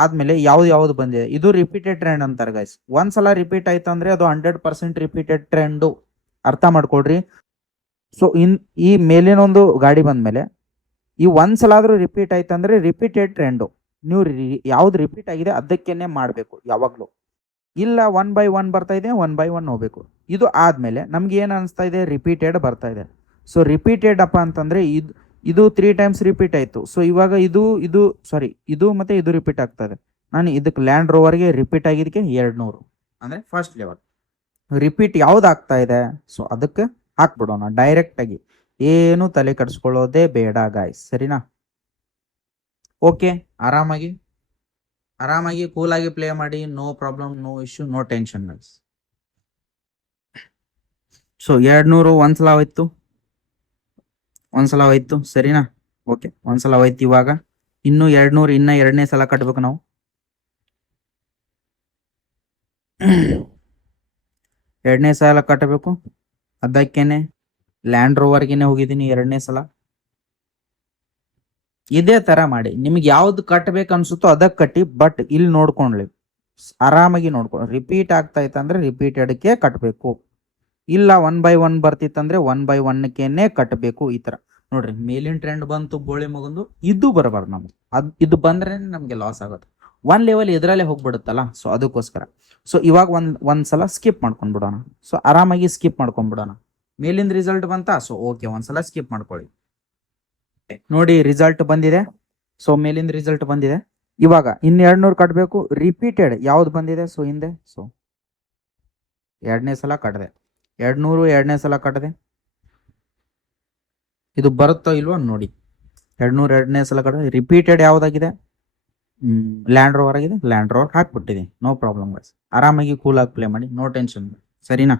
ಆದ್ಮೇಲೆ ಯಾವ್ದು ಬಂದಿದೆ? ಇದು ರಿಪೀಟೆಡ್ ಟ್ರೆಂಡ್ ಅಂತಾರೆ ಗೈಸ್. ಒಂದ್ಸಲ ರಿಪೀಟ್ ಆಯ್ತು ಅಂದ್ರೆ ಅದು 100% ರಿಪೀಟೆಡ್ ಟ್ರೆಂಡ್. ಅರ್ಥ ಮಾಡ್ಕೊಡ್ರಿ. ಸೊ ಈ ಮೇಲಿನೊಂದು ಗಾಡಿ ಬಂದ್ಮೇಲೆ ಈ ಒಂದ್ಸಲ ಆದ್ರೂ ರಿಪೀಟ್ ಆಯ್ತು ಅಂದ್ರೆ ರಿಪೀಟೆಡ್ ಟ್ರೆಂಡ್. ನೀವು ಯಾವ್ದು ರಿಪೀಟ್ ಆಗಿದೆ ಅದಕ್ಕೇನೆ ಮಾಡ್ಬೇಕು ಯಾವಾಗ್ಲೂ. ಇಲ್ಲ 1/1 ಬರ್ತಾ ಇದೆ, 1/1 ಹೋಗ್ಬೇಕು. ಇದು ಆದ್ಮೇಲೆ ನಮ್ಗೆ ಏನು ಅನಿಸ್ತಾ ಇದೆ, ರಿಪೀಟೆಡ್ ಬರ್ತಾ ಇದೆ. ಸೊ ರಿಪೀಟೆಡ್ ಅಪ್ಪ ಅಂತಂದ್ರೆ ಇದು 3 ಟೈಮ್ಸ್ ರಿಪೀಟ್ ಆಯ್ತು. ಸೊ ಇವಾಗ ಇದು ಮತ್ತೆ ಇದು ರಿಪೀಟ್ ಆಗ್ತಾ ಇದೆ. ನಾನು ಇದಕ್ಕೆ ಲ್ಯಾಂಡ್ ರೋವರ್ಗೆ ರಿಪೀಟ್ ಆಗಿದ್ದಕ್ಕೆ 200 ಅಂದ್ರೆ ಫಸ್ಟ್ ಲೆವೆಲ್ ರಿಪೀಟ್ ಯಾವ್ದು ಆಗ್ತಾ ಇದೆ. ಸೊ ಅದಕ್ಕೆ ಹಾಕ್ಬಿಡೋಣ ಡೈರೆಕ್ಟ್ ಆಗಿ, ಏನು ತಲೆ ಕೆಡಿಸ್ಕೊಳ್ಳೋದೇ ಬೇಡ ಗಾಯ್ಸ್, ಸರಿನಾ? ಓಕೆ, ಆರಾಮಾಗಿ ಕೂಲ್ ಆಗಿ ಪ್ಲೇ ಮಾಡಿ, no problem, no issue, no tension guys. So 200 ಒಂದ್ಸಲ ಹೋಯ್ತು ಸರಿನಾ? ಓಕೆ, ಒಂದ್ಸಲ ಹೋಯ್ತು. ಇವಾಗ ಇನ್ನು 200 ಇನ್ನ ಎರಡನೇ ಸಲ ಕಟ್ಬೇಕು ನಾವು. ಎರಡನೇ ಸಲ ಕಟ್ಟಬೇಕು. ಅದಕ್ಕೇನೆ ಲ್ಯಾಂಡ್ ರೋವರ್ಗೆನೆ ಹೋಗಿದ್ದೀನಿ ಎರಡನೇ ಸಲ. ಇದೇ ತರ ಮಾಡಿ, ನಿಮ್ಗೆ ಯಾವ್ದು ಕಟ್ಟಬೇಕು ಅನ್ಸುತ್ತೋ ಅದಕ್ಕೆ ಕಟ್ಟಿ. ಬಟ್ ಇಲ್ಲಿ ನೋಡ್ಕೊಂಡ್ಲಿ, ಆರಾಮಾಗಿ ನೋಡ್ಕೊಂಡು, ರಿಪೀಟ್ ಆಗ್ತಾ ಇತ್ತಂದ್ರೆ ರಿಪೀಟೆಡ್ಗೆ ಕಟ್ಟಬೇಕು. ಇಲ್ಲ 1/1 ಬರ್ತಿತ್ತಂದ್ರೆ 1/1ಕ್ಕೇನೆ ಕಟ್ಟಬೇಕು. ಈ ತರ ನೋಡ್ರಿ, ಮೇಲಿನ ಟ್ರೆಂಡ್ ಬಂತು ಬೋಳಿ ಮಗಂದು, ಇದು ಬರಬಾರ್ದು ನಮ್ಗೆ. ಇದು ಬಂದ್ರೆ ನಮ್ಗೆ ಲಾಸ್ ಆಗುತ್ತೆ. 1 ಲೆವೆಲ್ ಎದ್ರಲ್ಲೇ ಹೋಗ್ಬಿಡುತ್ತಲ್ಲ, ಸೊ ಅದಕ್ಕೋಸ್ಕರ. ಸೊ ಇವಾಗ ಒಂದ್ಸಲ ಸ್ಕಿಪ್ ಮಾಡ್ಕೊಂಡ್ಬಿಡೋಣ. ಸೊ ಆರಾಮಾಗಿ ಸ್ಕಿಪ್ ಮಾಡ್ಕೊಂಡ್ಬಿಡೋಣ. ಮೇಲಿಂದ ರಿಸಲ್ಟ್ ಬಂತಾ? ಸೊ ಓಕೆ, ಒಂದ್ಸಲ ಸ್ಕಿಪ್ ಮಾಡ್ಕೊಳ್ಳಿ. ನೋಡಿ ರಿಸಲ್ಟ್ ಬಂದಿದೆ. ಸೊ ಮೇಲಿಂದ ರಿಸಲ್ಟ್ ಬಂದಿದೆ. ಇವಾಗ ಇನ್ನು 200 ಕಟ್ಟಬೇಕು. ರಿಪೀಟೆಡ್ ಯಾವ್ದು ಬಂದಿದೆ? ಸೊ ಹಿಂದೆ. ಸೊ ಎರಡನೇ ಸಲ ಕಟ್ಟದೆ 200, ಎರಡನೇ ಸಲ ಕಟ್ಟದೆ. ಇದು ಬರುತ್ತೋ ಇಲ್ವೋ ನೋಡಿ. 200 ಎರಡನೇ ಸಲ ಕಟ್ಟದೆ. ರಿಪೀಟೆಡ್ ಯಾವ್ದಾಗಿದೆ? ಲ್ಯಾಂಡ್ ರೋವರ್ ಆಗಿದೆ. ಲ್ಯಾಂಡ್ ರೋವರ್ ಹಾಕ್ಬಿಟ್ಟಿದೆ, ನೋ ಪ್ರಾಬ್ಲಮ್ ಗೈಸ್. ಆರಾಮಾಗಿ ಕೂಲ್ ಆಗಿ ಪ್ಲೇ ಮಾಡಿ, ನೋ ಟೆನ್ಷನ್, ಸರಿನಾ?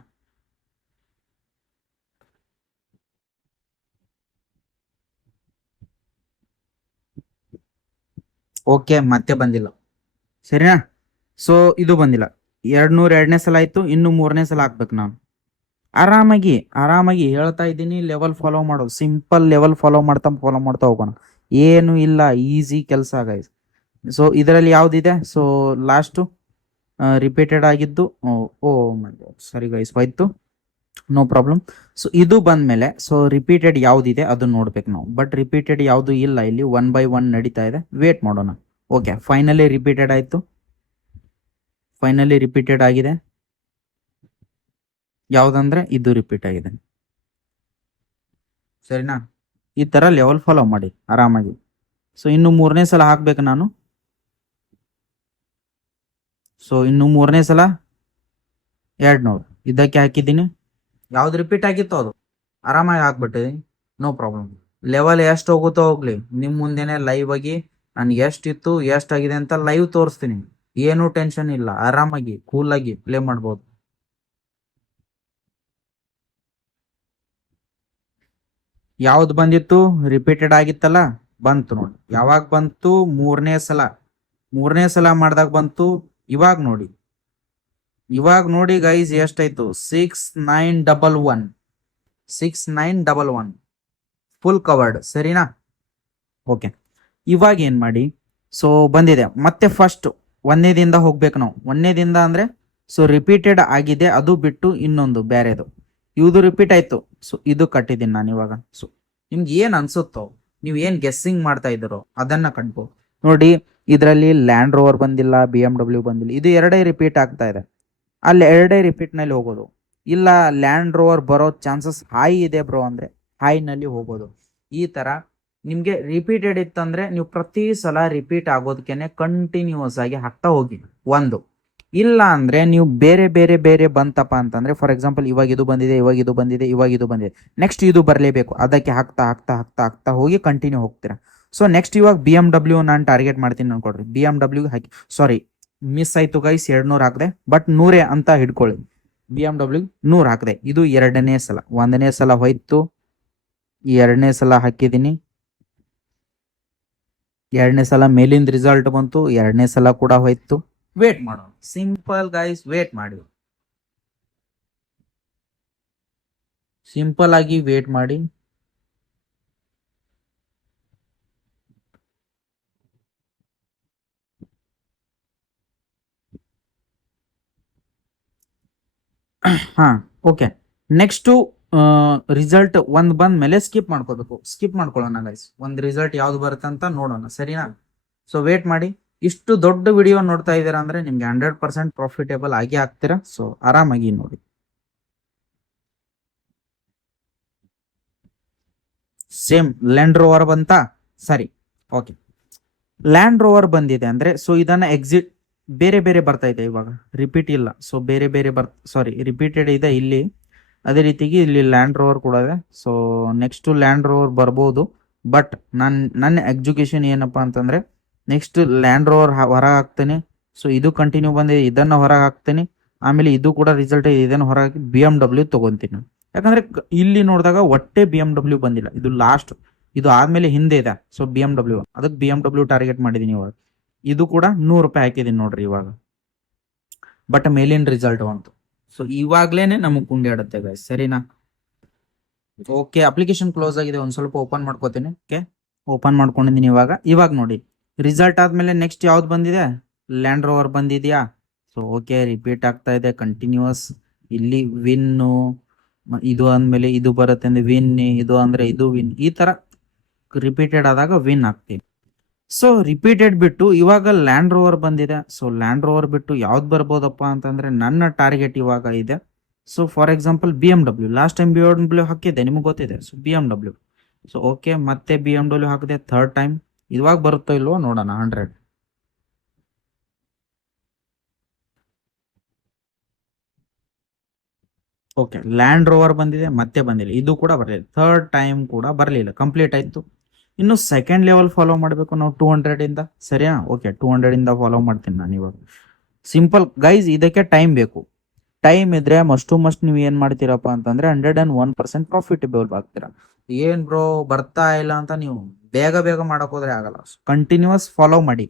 ಓಕೆ, ಮತ್ತೆ ಬಂದಿಲ್ಲ, ಸರಿನಾ? ಸೊ ಇದು ಬಂದಿಲ್ಲ. 200 ಎರಡನೇ ಸಲ ಆಯ್ತು, ಇನ್ನು ಮೂರನೇ ಸಲ ಹಾಕ್ಬೇಕು ನಾನು. ಆರಾಮಾಗಿ ಹೇಳ್ತಾ ಇದ್ದೀನಿ, ಲೆವೆಲ್ ಫಾಲೋ ಮಾಡೋದು, ಸಿಂಪಲ್ ಲೆವೆಲ್ ಫಾಲೋ ಮಾಡ್ತಾ ಹೋಗೋಣ. ಏನು ಇಲ್ಲ, ಈಸಿ ಕೆಲಸ ಗೈಸ್. ಸೊ ಇದರಲ್ಲಿ ಯಾವ್ದಿದೆ? ಸೊ ಲಾಸ್ಟು ರಿಪೀಟೆಡ್ ಆಗಿದ್ದು. ಓ ಸರಿ ಗೈಸ್, ಹೋಯ್ತು, ನೋ ಪ್ರಾಬ್ಲಮ್. ಸೊ ಇದು ಬಂದ್ಮೇಲೆ ಸೊ ರಿಪೀಟೆಡ್ ಯಾವ್ದಿದೆ ಅದನ್ನ ನೋಡ್ಬೇಕು ನಾವು. ಬಟ್ ರಿಪೀಟೆಡ್ ಯಾವ್ದು ಇಲ್ಲ ಇಲ್ಲಿ, 1/1 ನಡೀತಾ ಇದೆ. ವೇಟ್ ಮಾಡೋಣ. ಓಕೆ, ಫೈನಲಿ ರಿಪೀಟೆಡ್ ಆಯ್ತು. ಫೈನಲಿ ರಿಪೀಟೆಡ್ ಆಗಿದೆ. ಯಾವ್ದಂದ್ರೆ ಇದು ರಿಪೀಟ್ ಆಗಿದೆ, ಸರಿನಾ? ಈ ತರ ಲೆವೆಲ್ ಫಾಲೋ ಮಾಡಿ ಆರಾಮಾಗಿ. ಸೊ ಇನ್ನು ಮೂರನೇ ಸಲ ಹಾಕ್ಬೇಕು ನಾನು. ಸೊ ಇನ್ನು ಮೂರನೇ ಸಲ 200 ಇದಕ್ಕೆ ಹಾಕಿದ್ದೀನಿ. ಯಾವ್ದು ರಿಪೀಟ್ ಆಗಿತ್ತು ಅದು ಆರಾಮಾಗಿ ಹಾಕ್ಬಿಟ್ಟಿದ್ದೀನಿ, ನೋ ಪ್ರಾಬ್ಲಮ್. ಲೆವೆಲ್ ಎಷ್ಟು ಹೋಗುತ್ತೋ ಹೋಗ್ಲಿ, ನಿಮ್ ಮುಂದೆನೆ ಲೈವ್ ಆಗಿ ನನ್ಗೆ ಎಷ್ಟಿತ್ತು ಎಷ್ಟಾಗಿದೆ ಅಂತ ಲೈವ್ ತೋರಿಸ್ತೀನಿ. ಏನು ಟೆನ್ಷನ್ ಇಲ್ಲ, ಆರಾಮಾಗಿ ಕೂಲ್ ಆಗಿ ಪ್ಲೇ ಮಾಡ್ಬೋದು. ಯಾವ್ದು ಬಂದಿತ್ತು? ರಿಪೀಟೆಡ್ ಆಗಿತ್ತಲ್ಲ, ಬಂತು ನೋಡಿ. ಯಾವಾಗ ಬಂತು? ಮೂರನೇ ಸಲ ಮಾಡಿದಾಗ ಬಂತು. ಇವಾಗ ನೋಡಿ ಗೈಸ್, ಎಷ್ಟಾಯ್ತು? 6911 ಫುಲ್ ಕವರ್ಡ್, ಸರಿನಾ? ಓಕೆ, ಇವಾಗ ಏನ್ ಮಾಡಿ? ಸೊ ಬಂದಿದೆ. ಮತ್ತೆ ಫಸ್ಟ್ ಒಂದನೇದಿಂದ ಹೋಗ್ಬೇಕು ನಾವು. ಒಂದನೇದಿಂದ ಅಂದ್ರೆ ಸೊ ರಿಪೀಟೆಡ್ ಆಗಿದೆ, ಅದು ಬಿಟ್ಟು ಇನ್ನೊಂದು ಬೇರೆದು. ಇದು ರಿಪೀಟ್ ಆಯ್ತು. ಸೊ ಇದು ಕಟ್ಟಿದ್ದೀನಿ ನಾನು ಇವಾಗ. ಸೊ ನಿಮ್ಗೆ ಏನ್ ಅನ್ಸುತ್ತೋ, ನೀವ್ ಏನ್ ಗೆಸ್ಸಿಂಗ್ ಮಾಡ್ತಾ ಇದ್ದೀರೋ ಅದನ್ನ ಕಟ್ಬೋದು. ನೋಡಿ, ಇದರಲ್ಲಿ ಲ್ಯಾಂಡ್ ರೋವರ್ ಬಂದಿಲ್ಲ, BMW ಬಂದಿಲ್ಲ. ಇದು ಎರಡೇ ರಿಪೀಟ್ ಆಗ್ತಾ ಇದೆ. ಅಲ್ಲಿ ಎರಡೇ ರಿಪೀಟ್ ನಲ್ಲಿ ಹೋಗೋದು. ಇಲ್ಲ ಲ್ಯಾಂಡ್ ರೋವರ್ ಬರೋ ಚಾನ್ಸಸ್ ಹೈ ಇದೆ ಬ್ರೋ ಅಂದ್ರೆ ಹೈ ನಲ್ಲಿ ಹೋಗೋದು. ಈ ತರ ನಿಮ್ಗೆ ರಿಪೀಟೆಡ್ ಇತ್ತಂದ್ರೆ ನೀವು ಪ್ರತಿ ಸಲ ರಿಪೀಟ್ ಆಗೋದಕ್ಕೇನೆ ಕಂಟಿನ್ಯೂಸ್ ಆಗಿ ಹಾಕ್ತಾ ಹೋಗಿ. ಒಂದು ಇಲ್ಲ ಅಂದ್ರೆ ನೀವು ಬೇರೆ ಬಂತಪ್ಪ ಅಂತಂದ್ರೆ, ಫಾರ್ ಎಕ್ಸಾಂಪಲ್ ಇವಾಗ ಇದು ಬಂದಿದೆ, ಇವಾಗ ಇದು ಬಂದಿದೆ, ನೆಕ್ಸ್ಟ್ ಇದು ಬರಲೇಬೇಕು. ಅದಕ್ಕೆ ಹಾಕ್ತಾ ಹೋಗಿ ಕಂಟಿನ್ಯೂ ಹೋಗ್ತೀರಾ. ಸೊ ನೆಕ್ಸ್ಟ್ ಇವಾಗ BMW ನಾನು ಟಾರ್ಗೆಟ್ ಮಾಡ್ತೀನಿ ಅನ್ಕೊಡ್ರಿ. BMW ಹಾಕಿ, ಸಾರಿ ಮಿಸ್ ಆಯ್ತು ಗೈಸ್, 200 ಹಾಕಿದೆ. ಬಟ್ 100 ಅಂತ ಹಿಡ್ಕೊಳ್ಳಿ. BMW 100 ಹಾಕಿದೆ. ಇದು ಎರಡನೇ ಸಲ. ಒಂದನೇ ಸಲ ಹೋಯ್ತು, ಎರಡನೇ ಸಲ ಹಾಕಿದೀನಿ. ಎರಡನೇ ಸಲ ಮೇಲಿಂದ ರಿಸಲ್ಟ್ ಬಂತು, ಎರಡನೇ ಸಲ ಕೂಡ ಹೋಯ್ತು. ವೇಟ್ ಮಾಡೋಣ, ಸಿಂಪಲ್ ಗೈಸ್, ವೇಟ್ ಮಾಡಿ, ಸಿಂಪಲ್ ಆಗಿ ವೇಟ್ ಮಾಡಿ. ಹಾ ಓಕೆ, ನೆಕ್ಸ್ಟ್ ರಿಸಲ್ಟ್ ಒಂದ್ ಬಂದ ಮೇಲೆ ಸ್ಕಿಪ್ ಮಾಡ್ಕೋಬೇಕು. ಸ್ಕಿಪ್ ಮಾಡ್ಕೊಳ್ಳೋಣ ಗೈಸ್, ಒಂದ್ ರಿಸಲ್ಟ್ ಯಾವ್ದು ಬರುತ್ತೆ ಅಂತ ನೋಡೋಣ, ಸರಿನಾ? ಸೊ ವೇಟ್ ಮಾಡಿ. ಇಷ್ಟು ದೊಡ್ಡ ವಿಡಿಯೋ ನೋಡ್ತಾ ಇದ್ದೀರಾ ಅಂದ್ರೆ ನಿಮ್ಗೆ 100% ಪ್ರಾಫಿಟೇಬಲ್ ಆಗಿ ಆಗ್ತೀರಾ. ಸೊ ಆರಾಮಾಗಿ ನೋಡಿ. ಸೇಮ್ ಲ್ಯಾಂಡ್ ರೋವರ್ ಬಂತಾ? ಸರಿ, ಓಕೆ. ಲ್ಯಾಂಡ್ ರೋವರ್ ಬಂದಿದೆ ಅಂದ್ರೆ ಸೊ ಇದನ್ನ ಎಕ್ಸಿಟ್ ಬೇರೆ ಬೇರೆ ಬರ್ತಾ ಇದೆ ಇವಾಗ, ರಿಪೀಟ್ ಇಲ್ಲ. ಸೊ ಬೇರೆ ಬೇರೆ ರಿಪೀಟೆಡ್ ಇದೆ ಇಲ್ಲಿ. ಅದೇ ರೀತಿಗೆ ಇಲ್ಲಿ ಲ್ಯಾಂಡ್ ರೋವರ್ ಕೂಡ ಇದೆ. ಸೊ ನೆಕ್ಸ್ಟ್ ಲ್ಯಾಂಡ್ ರೋವರ್ ಬರ್ಬೋದು. ಬಟ್ ನನ್ನ ಎಜುಕೇಶನ್ ಏನಪ್ಪಾ ಅಂತಂದ್ರೆ ನೆಕ್ಸ್ಟ್ ಲ್ಯಾಂಡ್ ರೋವರ್ ಹೊರ ಹಾಕ್ತೇನೆ. ಸೊ ಇದು ಕಂಟಿನ್ಯೂ ಬಂದಿದೆ, ಇದನ್ನ ಹೊರಗೆ ಹಾಕ್ತೇನೆ. ಆಮೇಲೆ ಇದು ಕೂಡ ರಿಸಲ್ಟ್ ಇದನ್ನ ಹೊರಗೆ BMW ತಗೊಂತೀನಿ. ಯಾಕಂದ್ರೆ ಇಲ್ಲಿ ನೋಡಿದಾಗ ಒಟ್ಟೆ BMW ಬಂದಿಲ್ಲ, ಇದು ಲಾಸ್ಟ್, ಇದು ಆದ್ಮೇಲೆ ಹಿಂದೆ ಇದೆ. ಸೊ BMW ಅದಕ್ಕೆ BMW ಟಾರ್ಗೆಟ್ ಮಾಡಿದೀನಿ ಇವಾಗ. ಇದು ಕೂಡ 100 ರೂಪಾಯಿ ಹಾಕಿದೀನಿ ನೋಡ್ರಿ ಇವಾಗ. ಬಟ್ ಮೇಲಿನ ರಿಸಲ್ಟ್ ಬಂತು. ಸೊ ಇವಾಗ್ಲೇನೆ ನಮಗ್ ಕುಂಡಿಯಾಡುತ್ತೆ ಗೈಸ್, ಸರಿನಾ? ಓಕೆ, ಅಪ್ಲಿಕೇಶನ್ ಕ್ಲೋಸ್ ಆಗಿದೆ, ಒಂದ್ ಸ್ವಲ್ಪ ಓಪನ್ ಮಾಡ್ಕೋತೀನಿ. ಓಕೆ, ಓಪನ್ ಮಾಡ್ಕೊಂಡಿದ್ದೀನಿ ಇವಾಗ ನೋಡಿ ರಿಸಲ್ಟ್ ಆದ್ಮೇಲೆ ನೆಕ್ಸ್ಟ್ ಯಾವ್ದು ಬಂದಿದೆ? ಲ್ಯಾಂಡ್ ರೋವರ್ ಬಂದಿದ್ಯಾ? ಸೊ ಓಕೆ, ರಿಪೀಟ್ ಆಗ್ತಾ ಇದೆ ಕಂಟಿನ್ಯೂಸ್. ಇಲ್ಲಿ ವಿನ್ನು, ಇದು ಅಂದ್ಮೇಲೆ ಇದು ಬರುತ್ತೆ ಅಂದ್ರೆ ವಿನ್, ಇದು ಅಂದ್ರೆ ಇದು ವಿನ್, ಈ ತರ ರಿಪೀಟೆಡ್ ಆದಾಗ ವಿನ್ ಆಗ್ತೀವಿ. ಸೊ ರಿಪೀಟೆಡ್ ಬಿಟ್ಟು ಇವಾಗ ಲ್ಯಾಂಡ್ ರೋವರ್ ಬಂದಿದೆ. ಸೊ ಲ್ಯಾಂಡ್ ರೋವರ್ ಬಿಟ್ಟು ಯಾವ್ದು ಬರ್ಬೋದಪ್ಪ ಅಂತಂದ್ರೆ ನನ್ನ ಟಾರ್ಗೆಟ್ ಇವಾಗ ಇದೆ. So for example BMW, last time BMW ಹಾಕಿದ್ದೆ, ನಿಮ್ಗೆ ಗೊತ್ತಿದೆ. ಸೊ BMW, ಸೊ ಓಕೆ, ಮತ್ತೆ BMW ಹಾಕಿದೆ ಥರ್ಡ್ ಟೈಮ್. ಇವಾಗ ಬರುತ್ತೋ ಇಲ್ವೋ ನೋಡೋಣ. 100 ಓಕೆ, ಲ್ಯಾಂಡ್ ರೋವರ್ ಬಂದಿದೆ, ಮತ್ತೆ ಬಂದಿಲ್ಲ, ಇದು ಕೂಡ ಬರಲಿಲ್ಲ. ಥರ್ಡ್ ಟೈಮ್ ಕೂಡ ಬರಲಿಲ್ಲ, ಕಂಪ್ಲೀಟ್ ಆಯ್ತು. ಇನ್ನು ಸೆಕೆಂಡ್ ಲೆವೆಲ್ ಫಾಲೋ ಮಾಡಬೇಕು ನಾವು 200 ಇಂದ, ಸರಿಯಾ? ಓಕೆ, 200 ಇಂದ ಫಾಲೋ ಮಾಡ್ತೀನಿ ನಾನು ಇವಾಗ. ಸಿಂಪಲ್ ಗೈಸ್, ಇದಕ್ಕೆ ಟೈಮ್ ಬೇಕು. ಟೈಮ್ ಇದ್ರೆ ಮಸ್ಟ್ ನೀವು ಏನ್ ಮಾಡ್ತೀರಪ್ಪ ಅಂತಂದ್ರೆ 101% ಪ್ರಾಫಿಟೇಬಲ್ ಆಗ್ತೀರಾ. ಏನ್ ಬ್ರೋ ಬರ್ತಾ ಇಲ್ಲ ಅಂತ ನೀವು ಬೇಗ ಬೇಗ ಮಾಡಕ್ ಹೋದ್ರೆ ಆಗಲ್ಲ. ಕಂಟಿನ್ಯೂಸ್ ಫಾಲೋ ಮಾಡಿ,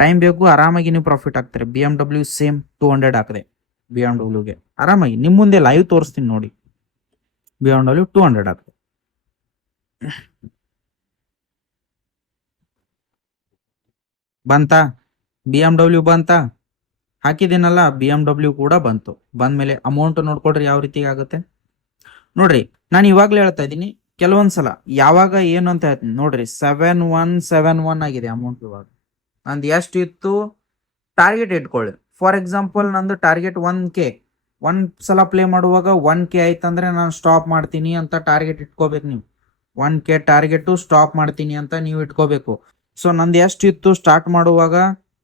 ಟೈಮ್ ಬೇಕು, ಆರಾಮಾಗಿ ನೀವು ಪ್ರಾಫಿಟ್ ಆಗ್ತಾರೆ. BMW ಸೇಮ್ 200 ಹಾಕಿದೆ BMW ಗೆ, ಆರಾಮಾಗಿ ನಿಮ್ ಮುಂದೆ ಲೈವ್ ತೋರಿಸ್ತೀನಿ ನೋಡಿ. BMW 200 ಹಾಕಿದೆ. ಬಂತಾ? BMW ಬಂತಾ? ಹಾಕಿದ್ದೀನಲ್ಲ, BMW ಕೂಡ ಬಂತು. ಬಂದ್ಮೇಲೆ ಅಮೌಂಟ್ ನೋಡ್ಕೊಡ್ರಿ ಯಾವ ರೀತಿ ಆಗುತ್ತೆ ನೋಡ್ರಿ. ನಾನು ಇವಾಗ್ಲೇ ಹೇಳ್ತಾ ಇದ್ದೀನಿ, ಕೆಲವೊಂದ್ಸಲ ಯಾವಾಗ ಏನು ಅಂತ ಹೇಳ್ತೀನಿ ನೋಡ್ರಿ. 7171 ಆಗಿದೆ ಅಮೌಂಟ್ ಇವಾಗ. ನಂದು ಎಷ್ಟು ಇತ್ತು ಟಾರ್ಗೆಟ್ ಇಟ್ಕೊಳ್ಳಿ. ಫಾರ್ ಎಕ್ಸಾಂಪಲ್ ನಂದು ಟಾರ್ಗೆಟ್ 1K, ಒಂದ್ ಸಲ ಪ್ಲೇ ಮಾಡುವಾಗ 1K ಆಯ್ತಂದ್ರೆ ನಾನು ಸ್ಟಾಪ್ ಮಾಡ್ತೀನಿ ಅಂತ ಟಾರ್ಗೆಟ್ ಇಟ್ಕೋಬೇಕು ನೀವು. 1K ಟಾರ್ಗೆಟ್ ಸ್ಟಾಪ್ ಮಾಡ್ತೀನಿ ಅಂತ ನೀವು ಇಟ್ಕೋಬೇಕು. ಸೊ ನಂದು ಎಷ್ಟು ಇತ್ತು ಸ್ಟಾರ್ಟ್ ಮಾಡುವಾಗ?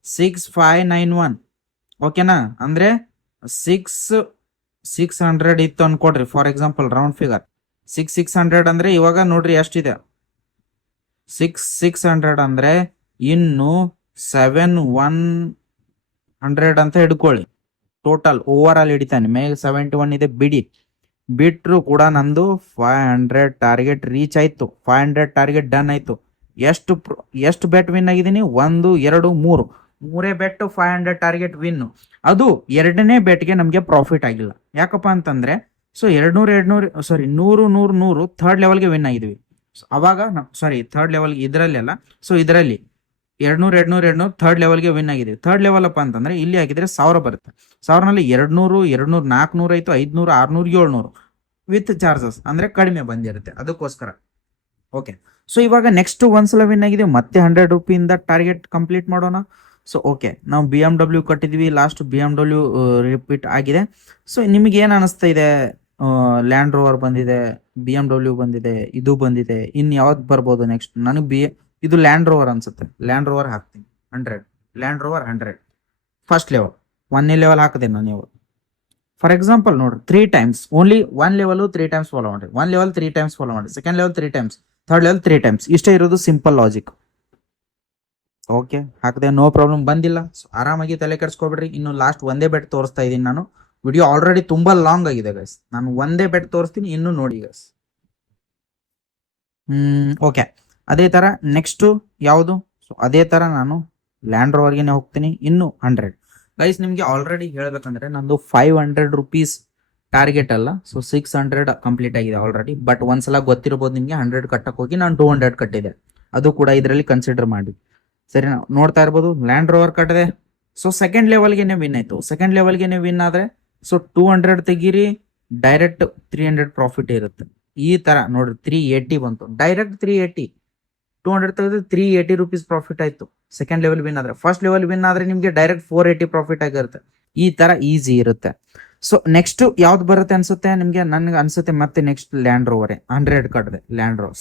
6591, ಓಕೆನಾ? ಅಂದ್ರೆ 600 ಇತ್ತು ಅನ್ಕೊಡ್ರಿ. ಫಾರ್ ಎಕ್ಸಾಂಪಲ್ ರೌಂಡ್ ಫಿಗರ್ 600 ಅಂದ್ರೆ ಇವಾಗ ನೋಡ್ರಿ ಎಷ್ಟಿದೆ. 600 ಅಂದ್ರೆ ಇನ್ನು 7100 ಅಂತ ಹಿಡ್ಕೊಳ್ಳಿ. ಟೋಟಲ್ ಓವರ್ ಆಲ್ ಹಿಡಿತಾನೆ. ಮೇಲೆ 71 ಇದೆ ಬಿಟ್ರು ಕೂಡ ನಂದು 500 ಟಾರ್ಗೆಟ್ ರೀಚ್ ಆಯ್ತು. 500 ಟಾರ್ಗೆಟ್ ಡನ್ ಆಯ್ತು. ಎಷ್ಟು ಬೆಟ್ ವಿನ್ ಆಗಿದ್ದೀನಿ? 1 2 3 ಮೂರೇ ಬೆಟ್ 500 ಟಾರ್ಗೆಟ್ ವಿನ್. ಅದು ಎರಡನೇ ಬೆಟ್ಗೆ ನಮ್ಗೆ ಪ್ರಾಫಿಟ್ ಆಗಿಲ್ಲ. ಯಾಕಪ್ಪ ಅಂತಂದ್ರೆ ಸೊ 100 ಥರ್ಡ್ ಲೆವೆಲ್ಗೆ ವಿನ್ ಆಗಿದ್ವಿ. ಅವಾಗ ಥರ್ಡ್ ಲೆವೆಲ್ ಇದರಲ್ಲಿ ಅಲ್ಲ, ಸೊ ಇದರಲ್ಲಿ 200 ಥರ್ಡ್ ಲೆವೆಲ್ಗೆ ವಿನ್ ಆಗಿದ್ವಿ. ಥರ್ಡ್ ಲೆವೆಲ್ ಅಪ್ಪ ಅಂತಂದ್ರೆ ಇಲ್ಲಿ ಆಗಿದ್ರೆ 1000 ಬರುತ್ತೆ. 1000ನಲ್ಲಿ 200 400 ಆಯ್ತು, 500 600 700 ವಿತ್ ಚಾರ್ಜಸ್ ಅಂದ್ರೆ ಕಡಿಮೆ ಬಂದಿರುತ್ತೆ, ಅದಕ್ಕೋಸ್ಕರ. ಓಕೆ, ಸೊ ಇವಾಗ ನೆಕ್ಸ್ಟ್ ಒಂದ್ಸಲ ವಿನ್ ಆಗಿದೆ, ಮತ್ತೆ 100 ರೂಪಿಯಿಂದ ಟಾರ್ಗೆಟ್ ಕಂಪ್ಲೀಟ್ ಮಾಡೋಣ. ಸೊ ಓಕೆ, ನಾವು BMW ಕಟ್ಟಿದ್ವಿ, ಲಾಸ್ಟ್ BMW ರಿಪೀಟ್ ಆಗಿದೆ. ಸೊ ನಿಮಗೆ ಏನ್ ಅನಿಸ್ತಾ ಇದೆ? ಲ್ಯಾಂಡ್ ರೋವರ್ ಬಂದಿದೆ, BMW ಬಂದಿದೆ, ಇದು ಬಂದಿದೆ, ಇನ್ ಯಾವ್ದು ಬರ್ಬೋದು ನೆಕ್ಸ್ಟ್? ನನಗೆ ಇದು ಲ್ಯಾಂಡ್ ರೋವರ್ ಅನ್ಸುತ್ತೆ. ಲ್ಯಾಂಡ್ ರೋವರ್ ಹಾಕ್ತೀನಿ 100. Land Rover 100 first level. 1ನೇ ಲೆವೆಲ್ ಹಾಕಿದೆ ನಾನು ಇವಾಗ. ಫಾರ್ ಎಕ್ಸಾಂಪಲ್ ನೋಡ್ರಿ, 3 times only. 1 level 3 times follow ಮಾಡಿ, 1 ಲೆವೆಲ್ 3 ಟೈಮ್ಸ್ ಫಾಲೋ ಮಾಡಿ, second level 3 times, third level 3 times. ಇಷ್ಟೇ ಇರೋದು, ಸಿಂಪಲ್ ಲಾಜಿಕ್. ಓಕೆ, ಹಾಕಿದೆ, ನೋ ಪ್ರಾಬ್ಲಮ್. ಬಂದಿಲ್ಲ, ಆರಾಮಾಗಿ ತಲೆ ಕೆಡ್ಸ್ಕೊಬಿಡ್ರಿ. ಇನ್ನು ಲಾಸ್ಟ್ ಒಂದೇ ಬೆಟ್ ತೋರಿಸ್ತಾ ಇದ್ದೀನಿ ನಾನು. ವಿಡಿಯೋ ಆಲ್ರೆಡಿ ತುಂಬಾ ಲಾಂಗ್ ಆಗಿದೆ ಗೈಸ್. ನಾನು ಒಂದೇ ಬೆಟ್ ತೋರಿಸ್ತೀನಿ, ಇನ್ನು ನೋಡಿ ಗೈಸ್. ಓಕೆ, ಅದೇ ತರ ನೆಕ್ಸ್ಟ್ ಯಾವುದು? ಸೊ ಅದೇ ತರ ನಾನು ಲ್ಯಾಂಡ್ ರೋವರ್ಗೆ ಹೋಗ್ತೀನಿ. ಇನ್ನು 100 ಗೈಸ್. ನಿಮ್ಗೆ ಆಲ್ರೆಡಿ ಹೇಳ್ಬೇಕಂದ್ರೆ ನಂದು 500 ರೂಪೀಸ್ ಟಾರ್ಗೆಟ್ ಅಲ್ಲ, ಸೊ 600 ಕಂಪ್ಲೀಟ್ ಆಗಿದೆ ಆಲ್ರೆಡಿ. ಬಟ್ ಒಂದ್ಸಲ ಗೊತ್ತಿರಬಹುದು ನಿಮ್ಗೆ, 100 ಕಟ್ಟಕ್ ಹೋಗಿ ನಾನು 200 ಕಟ್ಟಿದೆ. ಅದು ಕೂಡ ಇದರಲ್ಲಿ ಕನ್ಸಿಡರ್ ಮಾಡಿ, ಸರಿ. ನೋಡ್ತಾ ಇರ್ಬೋದು, ಲ್ಯಾಂಡ್ ರೋವರ್ ಕಟ್ಟಿದೆ. ಸೊ ಸೆಕೆಂಡ್ ಲೆವೆಲ್ಗೆ ವಿನ್ ಆಯ್ತು. ಸೆಕೆಂಡ್ ಲೆವೆಲ್ಗೆ ವಿನ್ ಆದ್ರೆ ಸೊ 200 ತೆಗೀರಿ, ಡೈರೆಕ್ಟ್ 300 ಪ್ರಾಫಿಟ್ ಇರುತ್ತೆ. ಈ ತರ ನೋಡ್ರಿ, 380 ಬಂತು ಡೈರೆಕ್ಟ್ 380. 200 ತೆಗೆದ್ರೆ 380 rupees ಪ್ರಾಫಿಟ್ ಆಯ್ತು. ಸೆಕೆಂಡ್ ಲೆವೆಲ್ ವಿನ್ ಆದ್ರೆ. ಫಸ್ಟ್ ಲೆವೆಲ್ ವಿನ್ ಆದ್ರೆ ನಿಮ್ಗೆ ಡೈರೆಕ್ಟ್ 480 ಪ್ರಾಫಿಟ್ ಆಗಿರುತ್ತೆ. ಈ ತರ ಈಸಿ ಇರುತ್ತೆ. ಸೊ ನೆಕ್ಸ್ಟ್ ಯಾವ್ದು ಬರುತ್ತೆ ಅನ್ಸುತ್ತೆ ನಿಮ್ಗೆ? ನನ್ಗೆ ಅನ್ಸುತ್ತೆ ಮತ್ತೆ ನೆಕ್ಸ್ಟ್ ಲ್ಯಾಂಡ್ ರೋವರೇ. 100 ಕಟ್ದೆ Land Rover.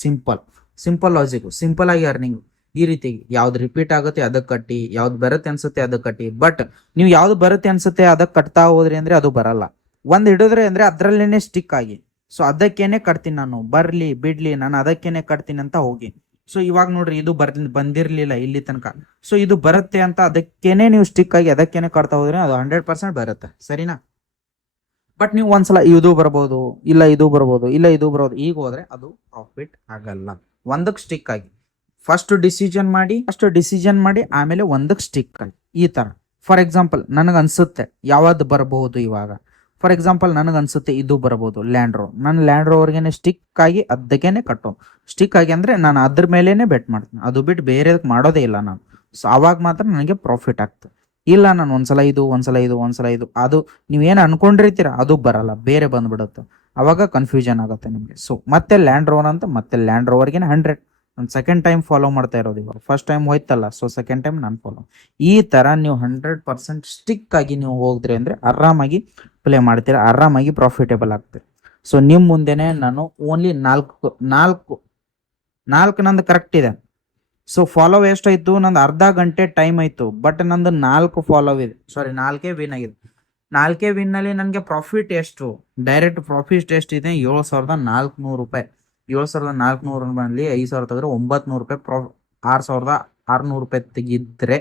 Simple logic, simple ಆಗಿ ಅರ್ನಿಂಗ್. ಈ ರೀತಿ ಯಾವ್ದು ರಿಪೀಟ್ ಆಗುತ್ತೆ ಅದಕ್ಕೆ ಕಟ್ಟಿ, ಯಾವ್ದು ಬರುತ್ತೆ ಅನ್ಸುತ್ತೆ ಅದಕ್ಕೆ ಕಟ್ಟಿ. ಬಟ್ ನೀವು ಯಾವ್ದು ಬರುತ್ತೆ ಅನ್ಸುತ್ತೆ ಅದಕ್ಕೆ ಕಟ್ತಾ ಹೋದ್ರಿ ಅಂದ್ರೆ ಅದು ಬರಲ್ಲ. ಒಂದ್ ಹಿಡಿದ್ರೆ ಅಂದ್ರೆ ಅದ್ರಲ್ಲೇನೆ ಸ್ಟಿಕ್ ಆಗಿ, ಸೊ ಅದಕ್ಕೇನೆ ಕಟ್ತೀನಿ ನಾನು. ಬರ್ಲಿ ಬಿಡ್ಲಿ ನಾನು ಅದಕ್ಕೇನೆ ಕಟ್ತೀನಿ ಅಂತ ಹೋಗಿ. ಸೊ ಇವಾಗ ನೋಡ್ರಿ ಇದು ಬಂದಿರ್ಲಿಲ್ಲ ಇಲ್ಲಿ ತನಕ. ಸೊ ಇದು ಬರುತ್ತೆ ಅಂತ ಅದಕ್ಕೇನೆ ನೀವು ಸ್ಟಿಕ್ ಆಗಿ ಅದಕ್ಕೇನೆ ಕಟ್ತಾ ಹೋದ್ರೆ ಅದು 100% ಬರುತ್ತೆ. ಸರಿನಾ? ಬಟ್ ನೀವು ಒಂದ್ಸಲ ಇದು ಬರ್ಬೋದು, ಇಲ್ಲ ಇದು ಬರ್ಬೋದು, ಇಲ್ಲ ಇದು ಬರ್ಬೋದು, ಈಗ ಹೋದ್ರೆ ಅದು ಪ್ರಾಫಿಟ್ ಆಗಲ್ಲ. ಒಂದಕ್ಕೆ ಸ್ಟಿಕ್ ಆಗಿ ಫಸ್ಟ್ ಡಿಸಿಷನ್ ಮಾಡಿ ಆಮೇಲೆ ಒಂದಕ್ಕೆ ಸ್ಟಿಕ್ ಆಗಿ. ಈ ತರ ಫಾರ್ ಎಕ್ಸಾಂಪಲ್ ನನಗೆ ಅನ್ಸುತ್ತೆ ಯಾವ್ದು ಬರಬಹುದು ಇವಾಗ. ಫಾರ್ ಎಕ್ಸಾಂಪಲ್ ನನಗೆ ಅನ್ಸುತ್ತೆ ಇದು ಬರಬಹುದು ಲ್ಯಾಂಡ್ ರೋವರ್. ನಾನು ಲ್ಯಾಂಡ್ ರೋವರ್ಗೆನೆ ಸ್ಟಿಕ್ ಆಗಿ ಅದಕ್ಕೇನೆ ಕಟ್ಟೋ. ಸ್ಟಿಕ್ ಆಗಿ ಅಂದ್ರೆ ನಾನು ಅದ್ರ ಮೇಲೇನೆ ಬೆಟ್ ಮಾಡ್ತೀನಿ. ಅದು ಬಿಟ್ಟು ಬೇರೆ ಮಾಡೋದೇ ಇಲ್ಲ ನಾನು. ಸೊ ಅವಾಗ ಮಾತ್ರ ನನಗೆ ಪ್ರಾಫಿಟ್ ಆಗ್ತದೆ. ಇಲ್ಲ ನಾನು ಒಂದ್ಸಲ ಇದು ಅದು ನೀವೇನು ಅನ್ಕೊಂಡಿರ್ತೀರ ಅದು ಬರಲ್ಲ, ಬೇರೆ ಬಂದ್ಬಿಡುತ್ತೆ. ಅವಾಗ ಕನ್ಫ್ಯೂಷನ್ ಆಗುತ್ತೆ ನಿಮಗೆ. ಸೊ ಮತ್ತೆ ಲ್ಯಾಂಡ್ ರೋವರ್ ಅಂತ ಮತ್ತೆ ಲ್ಯಾಂಡ್ ರೋವರ್ಗೆ 100 ನಾನು ಸೆಕೆಂಡ್ ಟೈಮ್ ಫಾಲೋ ಮಾಡ್ತಾ ಇರೋದು. ಇವಾಗ ಫಸ್ಟ್ ಟೈಮ್ ಹೋಯ್ತಲ್ಲ, ಸೊ ಸೆಕೆಂಡ್ ಟೈಮ್ ನಾನು ಫಾಲೋ. ಈ ತರ ನೀವು 100% ಸ್ಟಿಕ್ ಆಗಿ ನೀವು ಹೋಗಿದ್ರಿ ಅಂದ್ರೆ ಆರಾಮಾಗಿ ಪ್ಲೇ ಮಾಡ್ತೀರಾ, ಆರಾಮಾಗಿ ಪ್ರಾಫಿಟೇಬಲ್ ಆಗ್ತೀರಿ. ಸೊ ನಿಮ್ ಮುಂದೆನೆ ನಾನು ಓನ್ಲಿ ನಾಲ್ಕು ನಂದು ಕರೆಕ್ಟ್ ಇದೆ. ಸೊ ಫಾಲೋ ಎಷ್ಟಾಯ್ತು? ನಂದು ಅರ್ಧ ಗಂಟೆ ಟೈಮ್ ಆಯ್ತು. ಬಟ್ ನಂದು 4 ಫಾಲೋ ಇದೆ, ಸಾರಿ 4 ವಿನ್ ಆಗಿದೆ. 4 ವಿನ್ ಅಲ್ಲಿ ನನಗೆ ಪ್ರಾಫಿಟ್ ಎಷ್ಟು? ಡೈರೆಕ್ಟ್ ಪ್ರಾಫಿಟ್ ಎಷ್ಟಿದೆ? 7,400 ರೂಪಾಯಿ. 7,400 ರೂಪಾಯಿ 5,000 ತೆಗೆದ್ರೆ 900 ರೂಪಾಯಿ 6,600 ರೂಪಾಯಿ ತೆಗಿದ್ರೆ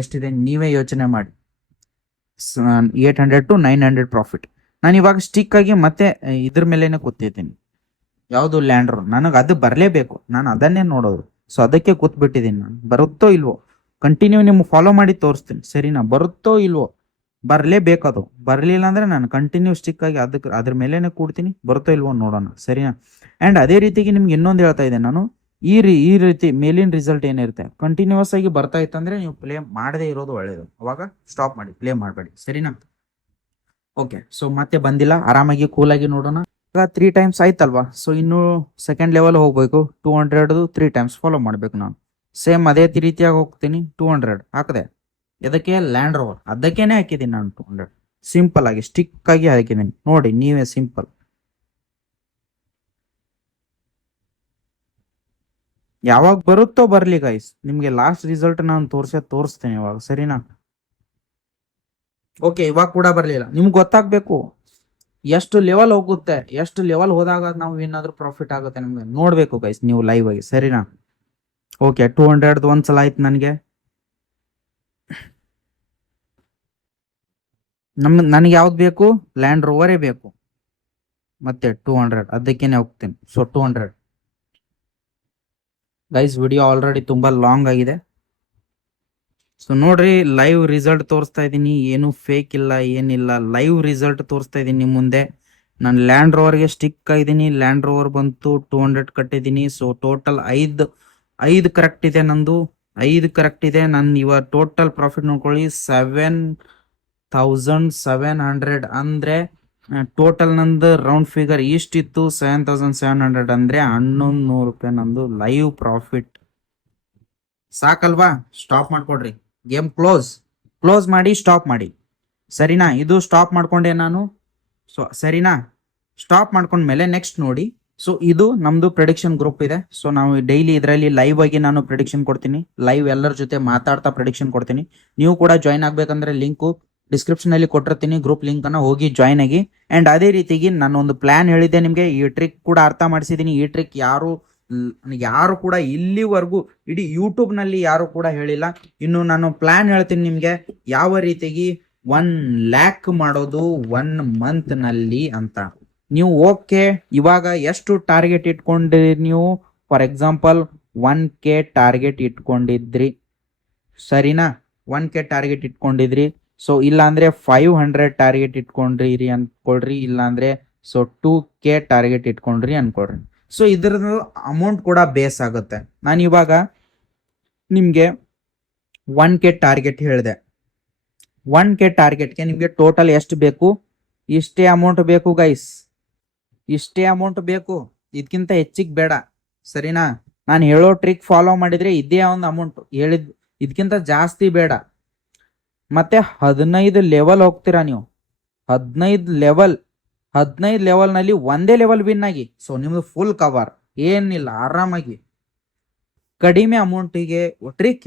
ಎಷ್ಟಿದೆ ನೀವೇ ಯೋಚನೆ ಮಾಡಿ. 800 to 900 ಪ್ರಾಫಿಟ್. ನಾನು ಇವಾಗ ಸ್ಟಿಕ್ ಆಗಿ ಮತ್ತೆ ಇದ್ರ ಮೇಲೇನೆ ಕೂತಿದ್ದೀನಿ. ಯಾವುದು? Land rover. ನನಗೆ ಅದು ಬರಲೇಬೇಕು, ನಾನು ಅದನ್ನೇ ನೋಡೋದು. ಸೊ ಅದಕ್ಕೆ ಕೂತ್ಬಿಟ್ಟಿದ್ದೀನಿ ನಾನು. ಬರುತ್ತೋ ಇಲ್ವೋ ಕಂಟಿನ್ಯೂ ನಿಮ್ಗೆ ಫಾಲೋ ಮಾಡಿ ತೋರಿಸ್ತೀನಿ. ಸರಿನಾ? ಬರುತ್ತೋ ಇಲ್ವೋ, ಬರಲೇಬೇಕದು. ಬರಲಿಲ್ಲ ಅಂದ್ರೆ ನಾನು ಕಂಟಿನ್ಯೂ ಸ್ಟಿಕ್ ಆಗಿ ಅದ್ರ ಮೇಲೇನೆ ಕೂಡ್ತೀನಿ. ಬರುತ್ತೋ ಇಲ್ವೋ ನೋಡೋಣ. ಸರಿನಾ? ಅಂಡ್ ಅದೇ ರೀತಿಗೆ ನಿಮ್ಗೆ ಇನ್ನೊಂದು ಹೇಳ್ತಾ ಇದ್ದೆ ನಾನು. ಈ ರೀತಿ ಮೇಲಿನ ರಿಸಲ್ಟ್ ಏನಿರುತ್ತೆ ಕಂಟಿನ್ಯೂಸ್ ಆಗಿ ಬರ್ತಾ ಇತ್ತಂದ್ರೆ ನೀವು ಪ್ಲೇ ಮಾಡದೇ ಇರೋದು ಒಳ್ಳೇದು. ಅವಾಗ ಸ್ಟಾಪ್ ಮಾಡಿ, ಪ್ಲೇ ಮಾಡಬೇಡಿ. ಸರಿನಾ? ಓಕೆ. ಸೊ ಮತ್ತೆ ಬಂದಿಲ್ಲ, ಆರಾಮಾಗಿ ಕೂಲಾಗಿ ನೋಡೋಣ. ಈಗ 3 ಟೈಮ್ಸ್ ಆಯ್ತಲ್ವಾ? ಸೊ ಇನ್ನು ಸೆಕೆಂಡ್ ಲೆವೆಲ್ ಹೋಗ್ಬೇಕು. 200 3 ಟೈಮ್ಸ್ ಫಾಲೋ ಮಾಡ್ಬೇಕು ನಾನು. ಸೇಮ್ ಅದೇ ರೀತಿಯಾಗಿ ಹೋಗ್ತೀನಿ. 200 ಹಾಕದೆ. ಇದಕ್ಕೆ ಲ್ಯಾಂಡ್ ರೋವರ್ ಅದಕ್ಕೇನೆ ಹಾಕಿದ್ದೀನಿ ನಾನು. 200 ಸಿಂಪಲ್ ಆಗಿ ಸ್ಟಿಕ್ ಆಗಿ ಹಾಕಿದ್ದೀನಿ. ನೋಡಿ ನೀವೇ ಸಿಂಪಲ್. ಯಾವಾಗ ಬರುತ್ತೋ ಬರ್ಲಿ ಗೈಸ್, ನಿಮ್ಗೆ ಲಾಸ್ಟ್ ರಿಸಲ್ಟ್ ನಾನು ತೋರಿಸ್ತೇನೆ ಇವಾಗ. ಸರಿನಾ? ಓಕೆ. ಇವಾಗ ಕೂಡ ಬರ್ಲಿಲ್ಲ. ನಿಮ್ಗೆ ಗೊತ್ತಾಗ್ಬೇಕು ಎಷ್ಟು ಲೆವೆಲ್ ಹೋಗುತ್ತೆ, ಎಷ್ಟು ಲೆವೆಲ್ ಹೋದಾಗ ನಾವು ಏನಾದ್ರೂ ಪ್ರಾಫಿಟ್ ಆಗುತ್ತೆ ನಮ್ಗೆ ನೋಡ್ಬೇಕು ಗೈಸ್ ನೀವು ಲೈವ್ ಆಗಿ. ಸರಿನಾ? ಓಕೆ. 200 ಒಂದ್ಸಲ ಆಯ್ತು ನನಗೆ. ನನಗೆ ಯಾವ್ದು ಬೇಕು? ಲ್ಯಾಂಡ್ ರೋವರೇ ಬೇಕು. ಮತ್ತೆ 200 ಅದಕ್ಕೇನೆ ಹೋಗ್ತೀನಿ. So 200 guys. ವಿಡಿಯೋ ಆಲ್ರೆಡಿ ತುಂಬಾ ಲಾಂಗ್ ಆಗಿದೆ. ಸೊ ನೋಡ್ರಿ, ಲೈವ್ ರಿಸಲ್ಟ್ ತೋರಿಸ್ತಾ ಇದ್ದೀನಿ. ಏನು ಫೇಕ್ ಇಲ್ಲ, ಏನಿಲ್ಲ, ಲೈವ್ ರಿಸಲ್ಟ್ ತೋರಿಸ್ತಾ ಇದ್ದೀನಿ ನಿಮ್ಮ ಮುಂದೆ. ನಾನು ಲ್ಯಾಂಡ್ ರೋವರ್ಗೆ ಸ್ಟಿಕ್ ಆಗಿದ್ದೀನಿ. ಲ್ಯಾಂಡ್ ರೋವರ್ ಬಂತು 200 ಕಟ್ಟಿದ್ದೀನಿ. ಸೊ ಟೋಟಲ್ 5 ಕರೆಕ್ಟ್ ಇದೆ ನಂದು. 5 ಕರೆಕ್ಟ್ ಇದೆ. ನಾನು ಇವಾಗ ಟೋಟಲ್ ಪ್ರಾಫಿಟ್ ನೋಡ್ಕೊಳ್ಳಿ 7,700. ಅಂದ್ರೆ ಟೋಟಲ್ ನಂದು ರೌಂಡ್ ಫಿಗರ್ ಇಷ್ಟಿತ್ತು. 7,700 ಅಂದ್ರೆ 1,100 ರೂಪಾಯಿ ನಂದು ಲೈವ್ ಪ್ರಾಫಿಟ್. ಸಾಕಲ್ವಾ? ಸ್ಟಾಪ್ ಮಾಡ್ಕೊಡ್ರಿ. ಗೇಮ್ ಕ್ಲೋಸ್ ಮಾಡಿ ಸ್ಟಾಪ್ ಮಾಡಿ. ಸರಿನಾ? ಇದು ಸ್ಟಾಪ್ ಮಾಡ್ಕೊಂಡೆ ನಾನು. ಸೊ ಸರಿನಾ? ಸ್ಟಾಪ್ ಮಾಡ್ಕೊಂಡ್ಮೇಲೆ ನೆಕ್ಸ್ಟ್ ನೋಡಿ. ಸೊ ಇದು ನಮ್ದು ಪ್ರೆಡಿಕ್ಷನ್ ಗ್ರೂಪ್ ಇದೆ. ಸೊ ನಾವು ಡೈಲಿ ಇದರಲ್ಲಿ ಲೈವ್ ಆಗಿ ನಾನು ಪ್ರೆಡಿಕ್ಷನ್ ಕೊಡ್ತೀನಿ. ಲೈವ್ ಎಲ್ಲರ ಜೊತೆ ಮಾತಾಡ್ತಾ ಪ್ರೆಡಿಕ್ಷನ್ ಕೊಡ್ತೀನಿ. ನೀವು ಕೂಡ ಜಾಯ್ನ್ ಆಗ್ಬೇಕಂದ್ರೆ ಲಿಂಕು ಡಿಸ್ಕ್ರಿಪ್ಷನ್ ಅಲ್ಲಿ ಕೊಟ್ಟಿರ್ತೀನಿ. ಗ್ರೂಪ್ ಲಿಂಕ್ ಅನ್ನ ಹೋಗಿ ಜಾಯ್ನ್ ಆಗಿ. ಅಂಡ್ ಅದೇ ರೀತಿಗೆ ನಾನು ಒಂದು ಪ್ಲಾನ್ ಹೇಳಿದ್ದೆ ನಿಮ್ಗೆ. ಈ ಟ್ರಿಕ್ ಕೂಡ ಅರ್ಥ ಮಾಡಿಸಿದೀನಿ. ಈ ಟ್ರಿಕ್ ಯಾರು ಕೂಡ ಇಲ್ಲಿವರೆಗೂ ಇಡೀ ಯೂಟ್ಯೂಬ್ ನಲ್ಲಿ ಯಾರು ಕೂಡ ಹೇಳಿಲ್ಲ. ಇನ್ನು ನಾನು ಪ್ಲಾನ್ ಹೇಳ್ತೀನಿ ನಿಮ್ಗೆ ಯಾವ ರೀತಿಗೆ 1 lakh ಮಾಡೋದು 1 month ನಲ್ಲಿ ಅಂತ. ನೀವು ಓಕೆ ಇವಾಗ ಎಷ್ಟು ಟಾರ್ಗೆಟ್ ಇಟ್ಕೊಂಡ್ರಿ ನೀವು? ಫಾರ್ ಎಕ್ಸಾಂಪಲ್ 1K ಟಾರ್ಗೆಟ್ ಇಟ್ಕೊಂಡಿದ್ರಿ. ಸರಿನಾ? 1K target ಇಟ್ಕೊಂಡಿದ್ರಿ. ಸೊ ಇಲ್ಲಾಂದ್ರೆ 500 ಟಾರ್ಗೆಟ್ ಇಟ್ಕೊಂಡ್ರಿ ಅನ್ಕೊಳ್ರಿ. ಇಲ್ಲಾಂದ್ರೆ ಸೊ 2K ಟಾರ್ಗೆಟ್ ಇಟ್ಕೊಂಡ್ರಿ ಅನ್ಕೊಳ್ರಿ. ಸೊ ಇದ್ರದ್ದು ಅಮೌಂಟ್ ಕೂಡ ಬೇಸ್ ಆಗುತ್ತೆ. ನಾನು ಇವಾಗ ನಿಮ್ಗೆ 1K ಟಾರ್ಗೆಟ್ ಹೇಳಿದೆ. 1K ಟಾರ್ಗೆಟ್ಗೆ ನಿಮ್ಗೆ ಟೋಟಲ್ ಎಷ್ಟು ಬೇಕು? ಇಷ್ಟೇ ಅಮೌಂಟ್ ಬೇಕು ಗೈಸ್. ಇಷ್ಟೇ ಅಮೌಂಟ್ ಬೇಕು, ಇದಕ್ಕಿಂತ ಹೆಚ್ಚಿಗೆ ಬೇಡ. ಸರಿನಾ? ನಾನು ಹೇಳೋ ಟ್ರಿಕ್ ಫಾಲೋ ಮಾಡಿದ್ರೆ ಇದೇ ಒಂದು ಅಮೌಂಟ್ ಹೇಳಿದ್, ಇದಕ್ಕಿಂತ ಜಾಸ್ತಿ ಬೇಡ. ಮತ್ತೆ 15 ಲೆವೆಲ್ ಹೋಗ್ತೀರಾ ನೀವು. 15 ಲೆವೆಲ್ ನಲ್ಲಿ ಒಂದೇ ಲೆವೆಲ್ ವಿನ್ ಆಗಿ, ಸೊ ನಿಮ್ದು ಫುಲ್ ಕವರ್, ಏನಿಲ್ಲ, ಆರಾಮಾಗಿ ಕಡಿಮೆ ಅಮೌಂಟಿಗೆ ಟ್ರಿಕ್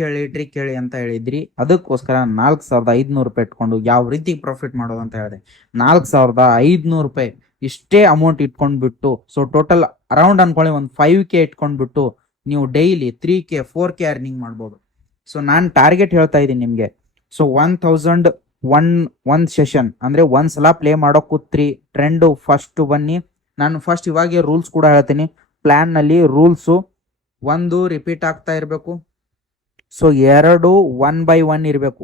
ಹೇಳಿ ಅಂತ ಹೇಳಿದ್ರಿ. ಅದಕ್ಕೋಸ್ಕರ 4500 ರೂಪಾಯಿ ಇಟ್ಕೊಂಡು ಯಾವ ರೀತಿ ಪ್ರಾಫಿಟ್ ಮಾಡೋದು ಅಂತ ಹೇಳಿದೆ. 4500 ರೂಪಾಯಿ ಇಷ್ಟೇ ಅಮೌಂಟ್ ಇಟ್ಕೊಂಡ್ಬಿಟ್ಟು, ಸೊ ಟೋಟಲ್ ಅರೌಂಡ್ ಅನ್ಕೊಳ್ಳಿ ಒಂದು 5K ಇಟ್ಕೊಂಡ್ಬಿಟ್ಟು ನೀವು ಡೈಲಿ 3K 4K ಅರ್ನಿಂಗ್ ಮಾಡ್ಬೋದು. ಸೊ ನಾನು ಟಾರ್ಗೆಟ್ ಹೇಳ್ತಾ ಇದ್ದೀನಿ ನಿಮಗೆ. ಸೊ 1000 ಒನ್ ಸೆಷನ್ ಅಂದ್ರೆ ಒಂದ್ಸಲ ಪ್ಲೇ ಮಾಡೋ ಕೂತ್ರಿ. ಟ್ರೆಂಡ್ ಫಸ್ಟ್ ಬನ್ನಿ. ನಾನು ಫಸ್ಟ್ ಇವಾಗೆ ರೂಲ್ಸ್ ಕೂಡ ಹೇಳ್ತೀನಿ. ಪ್ಲಾನ್ ನಲ್ಲಿ ರೂಲ್ಸು, ಒಂದು ರಿಪೀಟ್ ಆಗ್ತಾ ಇರಬೇಕು. ಸೊ 2 1 by 1 ಇರಬೇಕು.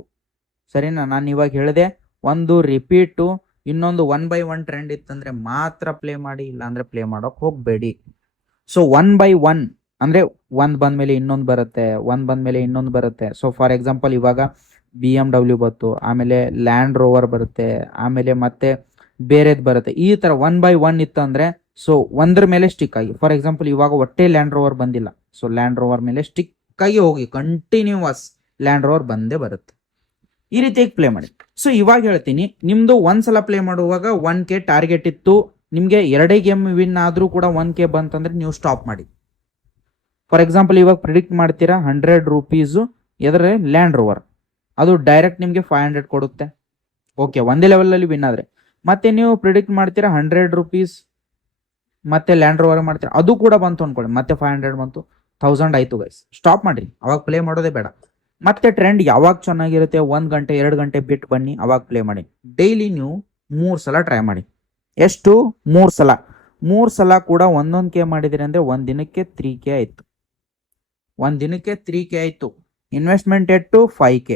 ಸರಿನಾ? ನಾನು ಇವಾಗ ಹೇಳಿದೆ, ಒಂದು ರಿಪೀಟು, ಇನ್ನೊಂದು 1 by 1 ಟ್ರೆಂಡ್ ಇತ್ತಂದ್ರೆ ಮಾತ್ರ ಪ್ಲೇ ಮಾಡಿ, ಇಲ್ಲ ಅಂದ್ರೆ ಪ್ಲೇ ಮಾಡೋಕೆ ಹೋಗ್ಬೇಡಿ. ಸೊ 1 by 1 ಅಂದ್ರೆ ಒಂದ್ ಬಂದ್ಮೇಲೆ ಇನ್ನೊಂದು ಬರುತ್ತೆ, ಒಂದ್ ಬಂದ್ಮೇಲೆ ಇನ್ನೊಂದು ಬರುತ್ತೆ. ಸೊ ಫಾರ್ ಎಕ್ಸಾಂಪಲ್ ಇವಾಗ BMW ಬಂತು, ಆಮೇಲೆ ಲ್ಯಾಂಡ್ ರೋವರ್ ಬರುತ್ತೆ, ಆಮೇಲೆ ಮತ್ತೆ ಬೇರೆದ್ ಬರುತ್ತೆ. ಈ ತರ 1 by 1 ಇತ್ತು ಅಂದ್ರೆ ಸೊ ಒಂದ್ರ ಮೇಲೆ ಸ್ಟಿಕ್ ಆಗಿ, ಫಾರ್ ಎಕ್ಸಾಂಪಲ್ ಇವಾಗ ಒಟ್ಟೆ ಲ್ಯಾಂಡ್ ರೋವರ್ ಬಂದಿಲ್ಲ, ಸೊ ಲ್ಯಾಂಡ್ ರೋವರ್ ಮೇಲೆ ಸ್ಟಿಕ್ ಆಗಿ ಹೋಗಿ ಕಂಟಿನ್ಯೂಸ್ ಲ್ಯಾಂಡ್ ರೋವರ್ ಬಂದೇ ಬರುತ್ತೆ. ಈ ರೀತಿಯಾಗಿ ಪ್ಲೇ ಮಾಡಿ. ಸೊ ಇವಾಗ ಹೇಳ್ತೀನಿ, ನಿಮ್ದು ಒಂದ್ಸಲ ಪ್ಲೇ ಮಾಡುವಾಗ 1K ಟಾರ್ಗೆಟ್ ಇತ್ತು, ನಿಮ್ಗೆ 2 ಗೇಮ್ ವಿನ್ ಆದ್ರೂ ಕೂಡ 1K ಬಂತಂದ್ರೆ ನೀವು ಸ್ಟಾಪ್ ಮಾಡಿ. ಫಾರ್ ಎಕ್ಸಾಂಪಲ್ ಇವಾಗ ಪ್ರಿಡಿಕ್ಟ್ ಮಾಡ್ತೀರಾ 100 ರೂಪೀಸ್ ಎದ್ರೆ ಲ್ಯಾಂಡ್ ರೋವರ್, ಅದು ಡೈರೆಕ್ಟ್ ನಿಮ್ಗೆ 500 ಕೊಡುತ್ತೆ. ಓಕೆ, ಒಂದೇ ಲೆವೆಲ್ ಅಲ್ಲಿ ವಿನ್ ಆದ್ರೆ. ಮತ್ತೆ ನೀವು ಪ್ರಿಡಿಕ್ಟ್ ಮಾಡ್ತೀರಾ 100 ರೂಪೀಸ್ ಮತ್ತೆ ಲ್ಯಾಂಡ್ ರೋವರ್ ಮಾಡ್ತೀರಾ, ಅದು ಕೂಡ ಬಂತು ಅನ್ಕೊಳ್ಳಿ, ಮತ್ತೆ 500 ಬಂತು, 1000 ಆಯ್ತು ಗೈಸ್. ಸ್ಟಾಪ್ ಮಾಡ್ರಿ, ಅವಾಗ ಪ್ಲೇ ಮಾಡೋದೇ ಬೇಡ. ಮತ್ತೆ ಟ್ರೆಂಡ್ ಯಾವಾಗ ಚೆನ್ನಾಗಿರುತ್ತೆ 1 ಗಂಟೆ 2 ಗಂಟೆ ಬಿಟ್ಟು ಬನ್ನಿ, ಅವಾಗ ಪ್ಲೇ ಮಾಡಿ. ಡೈಲಿ ನೀವು 3 ಸಲ ಟ್ರೈ ಮಾಡಿ. ಎಷ್ಟು? 3 ಸಲ ಕೂಡ 1K ಮಾಡಿದಿರಿ ಅಂದ್ರೆ ಒಂದ್ ದಿನಕ್ಕೆ 3K ಆಯ್ತು. ಒಂದ್ ದಿನಕ್ಕೆ 3K ಆಯ್ತು. ಇನ್ವೆಸ್ಟ್ಮೆಂಟ್ ಎಷ್ಟು? 5K.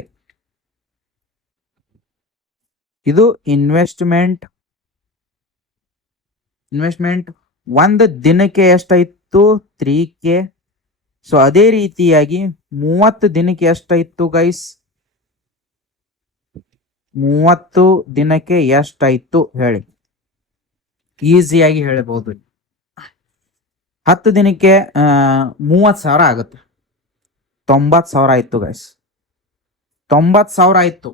ಇದು ಇನ್ವೆಸ್ಟ್ಮೆಂಟ್ ಒಂದು ದಿನಕ್ಕೆ ಎಷ್ಟಾಯ್ತು? 3K. ಸೊ ಅದೇ ರೀತಿಯಾಗಿ 30 ದಿನಕ್ಕೆ ಎಷ್ಟಾಯ್ತು ಗೈಸ್? 30 ದಿನಕ್ಕೆ ಎಷ್ಟಾಯ್ತು ಹೇಳಿ, ಈಸಿಯಾಗಿ ಹೇಳಬಹುದು. 10 ದಿನಕ್ಕೆ 30,000 ಆಗುತ್ತೆ. 90,000 ಆಯ್ತು ಗೈಸ್, 90,000 ಆಯ್ತು.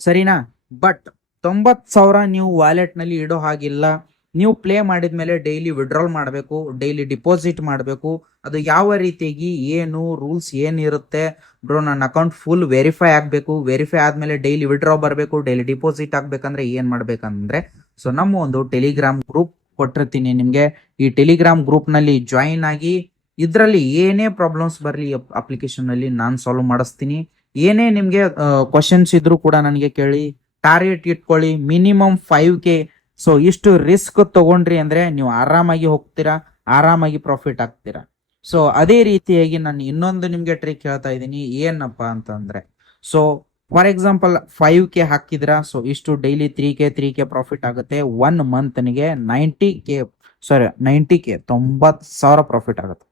ಸರಿನಾ? ಬಟ್ 90,000 ನೀವು ವಾಲೆಟ್ ನಲ್ಲಿ ಇಡೋ ಹಾಗಿಲ್ಲ. ನೀವು ಪ್ಲೇ ಮಾಡಿದ್ಮೇಲೆ ಡೈಲಿ ವಿಡ್ರಾಲ್ ಮಾಡಬೇಕು, ಡೈಲಿ ಡಿಪಾಸಿಟ್ ಮಾಡಬೇಕು. ಅದು ಯಾವ ರೀತಿಯಾಗಿ, ಏನು ರೂಲ್ಸ್ ಏನಿರುತ್ತೆ ಬ್ರೋ? ನನ್ನ ಅಕೌಂಟ್ ಫುಲ್ ವೆರಿಫೈ ಆಗಬೇಕು. ವೆರಿಫೈ ಆದ್ಮೇಲೆ ಡೈಲಿ ವಿಡ್ರಾ ಬರಬೇಕು, ಡೈಲಿ ಡಿಪಾಸಿಟ್ ಆಗ್ಬೇಕಂದ್ರೆ ಏನ್ ಮಾಡ್ಬೇಕಂದ್ರೆ, ಸೊ ನಮ್ಮ ಒಂದು ಟೆಲಿಗ್ರಾಮ್ ಗ್ರೂಪ್ ಕೊಟ್ಟಿರ್ತೀನಿ ನಿಮ್ಗೆ. ಈ ಟೆಲಿಗ್ರಾಮ್ ಗ್ರೂಪ್ ನಲ್ಲಿ ಜಾಯಿನ್ ಆಗಿ, ಇದರಲ್ಲಿ ಏನೇ ಪ್ರಾಬ್ಲಮ್ಸ್ ಬರಲಿ ಅಪ್ಲಿಕೇಶನ್ ನಲ್ಲಿ ನಾನು ಸಾಲ್ವ್ ಮಾಡಿಸ್ತೀನಿ. ಏನೇ ನಿಮ್ಗೆ ಕ್ವಶನ್ಸ್ ಇದ್ರು ಕೂಡ ನನಗೆ ಕೇಳಿ. ಟಾರ್ಗೆಟ್ ಇಟ್ಕೊಳ್ಳಿ ಮಿನಿಮಮ್ 5K. ಸೊ ಇಷ್ಟು ರಿಸ್ಕ್ ತಗೊಂಡ್ರಿ ಅಂದ್ರೆ ನೀವು ಆರಾಮಾಗಿ ಹೋಗ್ತೀರಾ, ಆರಾಮಾಗಿ ಪ್ರಾಫಿಟ್ ಆಗ್ತೀರಾ. ಸೊ ಅದೇ ರೀತಿಯಾಗಿ ನಾನು ಇನ್ನೊಂದು ನಿಮ್ಗೆ ಟ್ರಿಕ್ ಹೇಳ್ತಾ ಇದ್ದೀನಿ. ಏನಪ್ಪಾ ಅಂತಂದ್ರೆ, ಸೊ ಫಾರ್ ಎಕ್ಸಾಂಪಲ್ 5K ಹಾಕಿದ್ರ, ಸೊ ಇಷ್ಟು ಡೈಲಿ 3K ಪ್ರಾಫಿಟ್ ಆಗುತ್ತೆ. 1 ಮಂತ್ನಿಗೆ 90K 90,000 ಪ್ರಾಫಿಟ್ ಆಗುತ್ತೆ.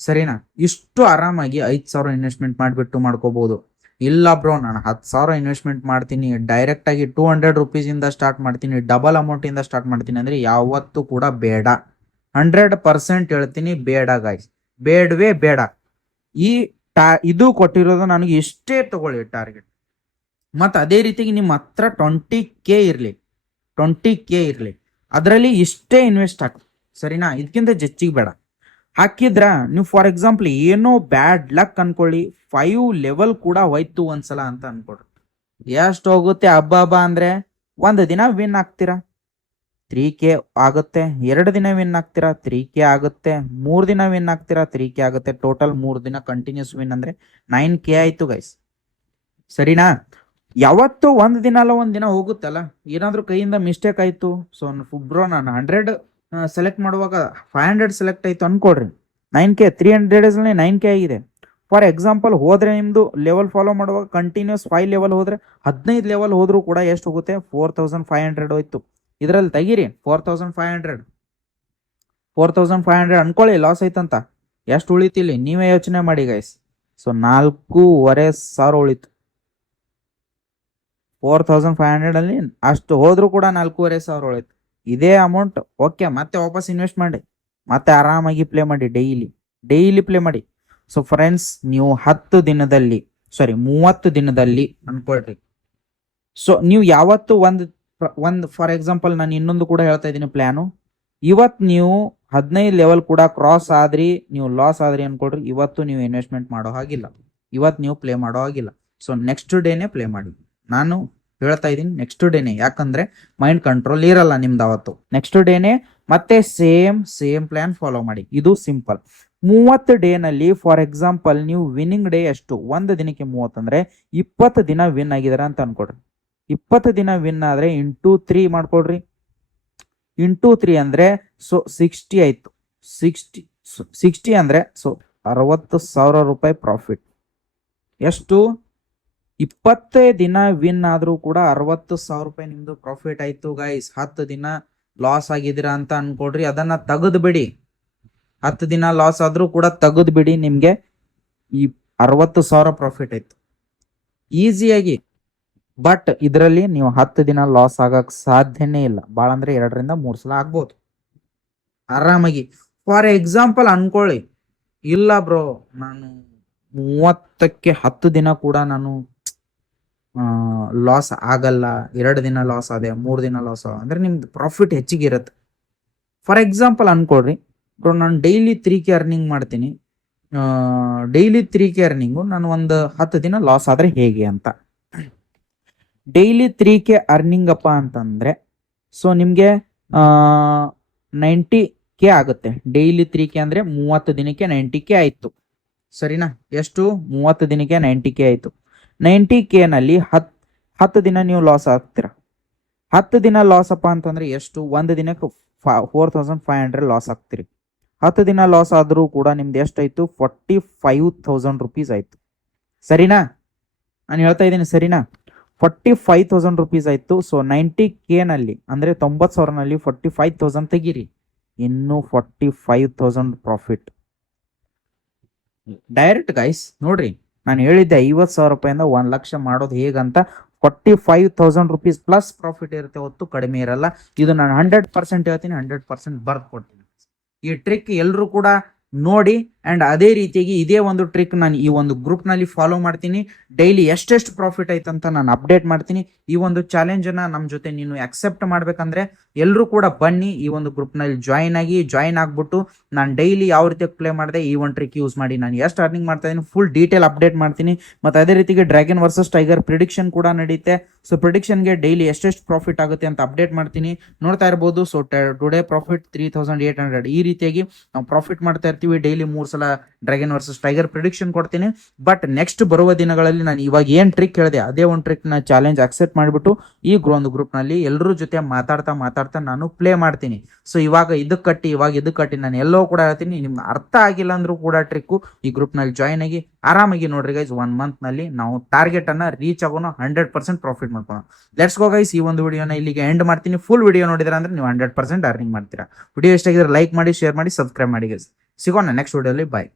ಸರಿನಾ? ಇಷ್ಟು ಆರಾಮಾಗಿ 5,000 ಇನ್ವೆಸ್ಟ್ಮೆಂಟ್ ಮಾಡಿಬಿಟ್ಟು ಮಾಡ್ಕೋಬಹುದು. ಇಲ್ಲ ಬ್ರೋ, ನಾನು 10,000 ಇನ್ವೆಸ್ಟ್ಮೆಂಟ್ ಮಾಡ್ತೀನಿ, ಡೈರೆಕ್ಟ್ ಆಗಿ 200 ರೂಪೀಸ್ ಇಂದ ಸ್ಟಾರ್ಟ್ ಮಾಡ್ತೀನಿ, ಡಬಲ್ ಅಮೌಂಟ್ ಇಂದ ಸ್ಟಾರ್ಟ್ ಮಾಡ್ತೀನಿ ಅಂದ್ರೆ ಯಾವತ್ತೂ ಕೂಡ ಬೇಡ. 100% ಹೇಳ್ತೀನಿ, ಬೇಡ ಗಾಯ್ಸ್, ಬೇಡವೇ ಬೇಡ. ಇದು ಕೊಟ್ಟಿರೋದು ನನಗೆ ಇಷ್ಟೇ ತಗೊಳ್ಳಿ ಟಾರ್ಗೆಟ್. ಮತ್ತು ಅದೇ ರೀತಿಗೆ ನಿಮ್ಮ ಹತ್ರ 20K ಇರಲಿ, ಅದರಲ್ಲಿ ಇಷ್ಟೇ ಇನ್ವೆಸ್ಟ್ ಹಾಕಿ. ಸರಿನಾ? ಇದಕ್ಕಿಂತ ಹೆಚ್ಚಿಗೆ ಬೇಡ. ಹಾಕಿದ್ರ ನೀವು ಫಾರ್ ಎಕ್ಸಾಂಪಲ್ ಏನೋ ಬ್ಯಾಡ್ ಲಕ್ ಅನ್ಕೊಳ್ಳಿ, 5 ಲೆವೆಲ್ ಕೂಡ ಹೋಯ್ತು ಒಂದ್ಸಲ ಅಂತ ಅನ್ಕೊಡ್ರಿ. ಎಷ್ಟು ಹೋಗುತ್ತೆ? ಹಬ್ಬ ಅಂದ್ರೆ 1 ದಿನ ವಿನ್ ಆಗ್ತೀರಾ, 3K ಆಗುತ್ತೆ. 2 ದಿನ ವಿನ್ ಆಗ್ತೀರಾ, 3K ಆಗುತ್ತೆ. 3 ದಿನ ವಿನ್ ಆಗ್ತೀರಾ, 3K ಆಗುತ್ತೆ. ಟೋಟಲ್ 3 ದಿನ ಕಂಟಿನ್ಯೂಸ್ ವಿನ್ ಅಂದ್ರೆ 9K ಆಯ್ತು ಗೈಸ್. ಸರಿನಾ? ಯಾವತ್ತು 1 ದಿನ ಅಲ್ಲ 1 ದಿನ ಹೋಗುತ್ತಲ್ಲ, ಏನಾದ್ರೂ ಕೈಯಿಂದ ಮಿಸ್ಟೇಕ್ ಆಯ್ತು. ಸೊ ಬ್ರೋ, ನಾನು 100 ಸೆಲೆಕ್ಟ್ ಮಾಡುವಾಗ 500 ಸೆಲೆಕ್ಟ್ ಆಯ್ತು ಅನ್ಕೊಡ್ರಿ, 9K 300 ಡೇಸ್ 9K ಆಗಿದೆ. ಫಾರ್ ಎಕ್ಸಾಂಪಲ್ ಹೋದ್ರೆ ನಿಮ್ದು ಲೆವೆಲ್ ಫಾಲೋ ಮಾಡುವಾಗ ಕಂಟಿನ್ಯೂಸ್ 5 ಲೆವೆಲ್ ಹೋದ್ರೆ, 15 ಲೆವೆಲ್ ಹೋದ್ರೂ ಕೂಡ ಎಷ್ಟು ಹೋಗುತ್ತೆ? 4,500 ಹೋಯ್ತು. ಇದರಲ್ಲಿ ತೆಗೀರಿ 4,500 ಅನ್ಕೊಳ್ಳಿ, ಲಾಸ್ ಆಯ್ತಂತ. ಎಷ್ಟು ಉಳಿತಿಲ್ಲಿ ನೀವೇ ಯೋಚನೆ ಮಾಡಿ ಗೈಸ್. ಸೊ 4,500 ಉಳಿತು. 4,500 ಅಲ್ಲಿ ಅಷ್ಟು ಹೋದ್ರೂ ಕೂಡ 4,500 ಉಳಿತು. ಇದೇ ಅಮೌಂಟ್ ಓಕೆ, ಮತ್ತೆ ವಾಪಸ್ ಇನ್ವೆಸ್ಟ್ ಮಾಡಿ, ಮತ್ತೆ ಆರಾಮಾಗಿ ಪ್ಲೇ ಮಾಡಿ ಡೈಲಿ. ಡೈಲಿ ಪ್ಲೇ ಮಾಡಿ. ಸೊ ಫ್ರೆಂಡ್ಸ್, ನೀವು 30 ದಿನದಲ್ಲಿ ಅನ್ಕೊಳ್ರಿ. ಸೊ ನೀವು ಯಾವತ್ತು ಒಂದು ಫಾರ್ ಎಕ್ಸಾಂಪಲ್ ನಾನು ಇನ್ನೊಂದು ಕೂಡ ಹೇಳ್ತಾ ಇದ್ದೀನಿ ಪ್ಲಾನು. ಇವತ್ತು ನೀವು 15 ಲೆವೆಲ್ ಕೂಡ ಕ್ರಾಸ್ ಆದ್ರಿ, ನೀವು ಲಾಸ್ ಆದ್ರಿ ಅನ್ಕೊಳ್ರಿ, ಇವತ್ತು ನೀವು ಇನ್ವೆಸ್ಟ್ಮೆಂಟ್ ಮಾಡೋ ಹಾಗಿಲ್ಲ, ಇವತ್ತು ನೀವು ಪ್ಲೇ ಮಾಡೋ ಹಾಗಿಲ್ಲ. ಸೊ ನೆಕ್ಸ್ಟ್ ಡೇನೆ ಪ್ಲೇ ಮಾಡಿ. ನಾನು ಹೇಳ್ತಾ ಇದ್ದೀನಿ ನೆಕ್ಸ್ಟ್ ಡೇನೆ, ಯಾಕಂದ್ರೆ ಮೈಂಡ್ ಕಂಟ್ರೋಲ್ ಇರಲ್ಲ ನಿಮ್ದು ಅವತ್ತು. ನೆಕ್ಸ್ಟ್ ಡೇನೆ ಮತ್ತೆ ಸೇಮ್ ಪ್ಲಾನ್ ಫಾಲೋ ಮಾಡಿ. ಇದು ಸಿಂಪಲ್. 30 ಡೇನಲ್ಲಿ ಫಾರ್ ಎಕ್ಸಾಂಪಲ್ ನೀವು ವಿನ್ನಿಂಗ್ ಡೇ ಎಷ್ಟು, ಒಂದು ದಿನಕ್ಕೆ 30 ಅಂದ್ರೆ 20 ದಿನ ವಿನ್ ಆಗಿದಾರ ಅಂತ ಅನ್ಕೊಡ್ರಿ. 20 ದಿನ ವಿನ್ ಆದ್ರೆ ಇಂಟು 3 ಮಾಡ್ಕೊಡ್ರಿ. ಇಂಟು 3 ಅಂದ್ರೆ ಸೊ 60 ಆಯ್ತು. 60 ಅಂದ್ರೆ ಸೊ 60,000 ರೂಪಾಯಿ ಪ್ರಾಫಿಟ್. ಎಷ್ಟು? 20 ದಿನ ವಿನ್ ಆದ್ರೂ ಕೂಡ 60,000 ರೂಪಾಯಿ ನಿಮ್ದು ಪ್ರಾಫಿಟ್ ಆಯ್ತು ಗೈಸ್. 10 ದಿನ ಲಾಸ್ ಆಗಿದ್ದೀರಾ ಅಂತ ಅನ್ಕೊಡ್ರಿ, ಅದನ್ನ ತೆಗೆದು ಬಿಡಿ. 10 ದಿನ ಲಾಸ್ ಆದ್ರೂ ಕೂಡ ತೆಗೆದು ಬಿಡಿ, ನಿಮ್ಗೆ ಈ 60,000 ಪ್ರಾಫಿಟ್ ಆಯ್ತು ಈಸಿಯಾಗಿ. ಬಟ್ ಇದರಲ್ಲಿ ನೀವು 10 ದಿನ ಲಾಸ್ ಆಗಕ್ ಸಾಧ್ಯನೇ ಇಲ್ಲ. ಭಾಳ ಅಂದ್ರೆ 2 ರಿಂದ 3 ಸಲ ಆಗ್ಬೋದು ಆರಾಮಾಗಿ. ಫಾರ್ ಎಕ್ಸಾಂಪಲ್ ಅನ್ಕೊಳ್ಳಿ, ಇಲ್ಲ ಬ್ರೋ ನಾನು 30ಕ್ಕೆ 10 ದಿನ ಕೂಡ ನಾನು ಲಾಸ್ ಆಗಲ್ಲ, 2 ದಿನ ಲಾಸ್ ಆದೆ, 3 ದಿನ ಲಾಸ್ ಅಂದ್ರೆ ನಿಮ್ದು ಪ್ರಾಫಿಟ್ ಹೆಚ್ಚಿಗೆ ಇರುತ್ತೆ. ಫಾರ್ ಎಕ್ಸಾಂಪಲ್ ಅನ್ಕೊಳ್ರಿ, ಬ್ರೋ ನಾನು ಡೈಲಿ 3K ಅರ್ನಿಂಗ್ ಮಾಡ್ತೀನಿ, ಡೈಲಿ 3K ಅರ್ನಿಂಗು ನಾನು ಒಂದು 10 ದಿನ ಲಾಸ್ ಆದ್ರೆ ಹೇಗೆ ಅಂತ. ಡೈಲಿ 3K ಅರ್ನಿಂಗ್ ಅಪ್ಪ ಅಂತಂದ್ರೆ ಸೊ ನಿಮ್ಗೆ 90K ಆಗುತ್ತೆ. ಡೈಲಿ 3K ಅಂದ್ರೆ 30 ದಿನಕ್ಕೆ 90K ಆಯ್ತು, ಸರಿನಾ? ಎಷ್ಟು? 30 ದಿನಕ್ಕೆ 90K ಆಯ್ತು. 90K ನಲ್ಲಿ 10 ದಿನ ನೀವು ಲಾಸ್ ಆಗ್ತೀರಾ. 10 ದಿನ ಲಾಸ್ ಅಪ್ಪ ಅಂತಂದ್ರೆ ಎಷ್ಟು? ಒಂದು ದಿನಕ್ಕೆ 4,500 ಲಾಸ್ ಆಗ್ತೀರಿ. 10 ದಿನ ಲಾಸ್ ಆದ್ರೂ ಕೂಡ ನಿಮ್ದು ಎಷ್ಟಾಯ್ತು? 45,000 ರೂಪೀಸ್ ಆಯ್ತು, ಸರಿನಾ? ನಾನು ಹೇಳ್ತಾ ಇದ್ದೀನಿ ಸರಿನಾ? 45,000 ರೂಪೀಸ್ ಆಯ್ತು. ಸೊ 90K ನಲ್ಲಿ ಅಂದ್ರೆ 90,000 ನಲ್ಲಿ 45,000 ತೆಗೀರಿ, ಇನ್ನು 45,000 ಪ್ರಾಫಿಟ್ ಡೈರೆಕ್ಟ್ ಗೈಸ್. ನೋಡ್ರಿ, ನಾನು ಹೇಳಿದ್ದೆ 50,000 ರೂಪಾಯಿಂದ 1 ಲಕ್ಷ ಮಾಡೋದು ಹೇಗಂತ. 45,000 ರೂಪೀಸ್ ಪ್ಲಸ್ ಪ್ರಾಫಿಟ್ ಇರುತ್ತೆ, ಹೊತ್ತು ಕಡಿಮೆ ಇರಲ್ಲ. ಇದು ನಾನು 100% ಹೇಳ್ತೀನಿ, 100% ಬರ್ದು ಕೊಡ್ತೀನಿ. ಈ ಟ್ರಿಕ್ ಎಲ್ಲರೂ ಕೂಡ ನೋಡಿ. ಅಂಡ್ ಅದೇ ರೀತಿಯಾಗಿ ಇದೇ ಒಂದು ಟ್ರಿಕ್ ನಾನು ಈ ಒಂದು ಗ್ರೂಪ್ ನಲ್ಲಿ ಫಾಲೋ ಮಾಡ್ತೀನಿ. ಡೈಲಿ ಎಷ್ಟೆಷ್ಟು ಪ್ರಾಫಿಟ್ ಆಯ್ತಂತ ನಾನು ಅಪ್ಡೇಟ್ ಮಾಡ್ತೀನಿ. ಈ ಒಂದು ಚಾಲೆಂಜ್ ಅನ್ನ ನಮ್ಮ ಜೊತೆ ನೀನು ಅಕ್ಸೆಪ್ಟ್ ಮಾಡ್ಬೇಕಂದ್ರೆ ಎಲ್ಲರೂ ಕೂಡ ಬನ್ನಿ, ಈ ಒಂದು ಗ್ರೂಪ್ ನಲ್ಲಿ ಜಾಯಿನ್ ಆಗ್ಬಿಟ್ಟು ನಾನು ಡೈಲಿ ಯಾವ ರೀತಿ ಪ್ಲೇ ಮಾಡಿದೆ ಈ ಒಂದು ಟ್ರಿಕ್ ಯೂಸ್ ಮಾಡಿ ನಾನು ಎಷ್ಟು ಅರ್ನಿಂಗ್ ಮಾಡ್ತಾ ಇದೀನಿ ಫುಲ್ ಡೀಟೇಲ್ ಅಪ್ಡೇಟ್ ಮಾಡ್ತೀನಿ. ಮತ್ತೆ ಅದೇ ರೀತಿಗೆ ಡ್ರ್ಯಾಗನ್ ವರ್ಸಸ್ ಟೈಗರ್ ಪ್ರಿಡಿಕ್ಷನ್ ಕೂಡ ನಡೆಯುತ್ತೆ. ಸೊ ಪ್ರಿಡಿಕ್ಷನ್ಗೆ ಡೈಲಿ ಎಷ್ಟೆಷ್ಟು ಪ್ರಾಫಿಟ್ ಆಗುತ್ತೆ ಅಂತ ಅಪ್ಡೇಟ್ ಮಾಡ್ತೀನಿ, ನೋಡ್ತಾ ಇರ್ಬೋದು. So today profit 3,800. ಈ ರೀತಿಯಾಗಿ ನಾವು ಪ್ರಾಫಿಟ್ ಮಾಡ್ತಾ ಇರ್ತೀವಿ. ಡೈಲಿ 3 ಸಲ ಡ್ರ್ಯಾಗನ್ ವರ್ಸಸ್ ಟೈಗರ್ ಪ್ರಿಡಿಕ್ಷನ್ ಕೊಡ್ತೀನಿ. ಬಟ್ ನೆಕ್ಸ್ಟ್ ಬರುವ ದಿನಗಳಲ್ಲಿ ನಾನು ಇವಾಗ ಏನ್ ಟ್ರಿಕ್ ಹೇಳಿದೆ ಅದೇ ಒಂದು ಟ್ರಿಕ್ ನ ಚಾಲೆಂಜ್ ಅಕ್ಸೆಪ್ಟ್ ಮಾಡಿಬಿಟ್ಟು ಈ ಒಂದು ಗ್ರೂಪ್ ನಲ್ಲಿ ಎಲ್ಲರೂ ಜೊತೆ ಮಾತಾಡ್ತಾ ನಾನು ಪ್ಲೇ ಮಾಡ್ತೀನಿ. ಸೊ ಇವಾಗ ಇದಕ್ಕೆ ಕಟ್ಟಿ ನಾನು ಎಲ್ಲೋ ಕೂಡ ಹೇಳ್ತೀನಿ. ನಿಮ್ಗೆ ಅರ್ಥ ಆಗಿಲ್ಲ ಅಂದ್ರೂ ಕೂಡ ಟ್ರಿಕ್ ಈ ಗ್ರೂಪ್ ನಲ್ಲಿ ಜಾಯಿನ್ ಆಗಿ ಆರಾಮಾಗಿ ನೋಡ್ರಿ ಗೈಸ್. 1 ಮಂತ್ ನಲ್ಲಿ ನಾವು ಟಾರ್ಗೆಟ್ ಅನ್ನ ರೀಚ್ ಆಗೋಣ, 100% ಪ್ರಾಫಿಟ್ ಮಾಡ್ಕೋಣ. Let's go guys. ಈ ಒಂದು ವಿಡಿಯೋನ ಇಲ್ಲಿಗೆ ಎಂಡ್ ಮಾಡ್ತೀನಿ. ಫುಲ್ ವಿಡಿಯೋ ನೋಡಿದ್ರೆ ಅಂದ್ರೆ ನೀವು 100% ಅರ್ನಿಂಗ್ ಮಾಡ್ತೀರಾ. ವಿಡಿಯೋ ಇಷ್ಟ ಆಗಿದ್ರೆ ಲೈಕ್ ಮಾಡಿ, ಶೇರ್ ಮಾಡಿ, ಸಬ್ಸ್ಕ್ರೈಬ್ ಮಾಡಿ ಗೈಸ್. ಸಿಗೋಣ ನೆಕ್ಸ್ಟ್ ವಿಡಿಯೋಲಿ. ಬಾಯ್.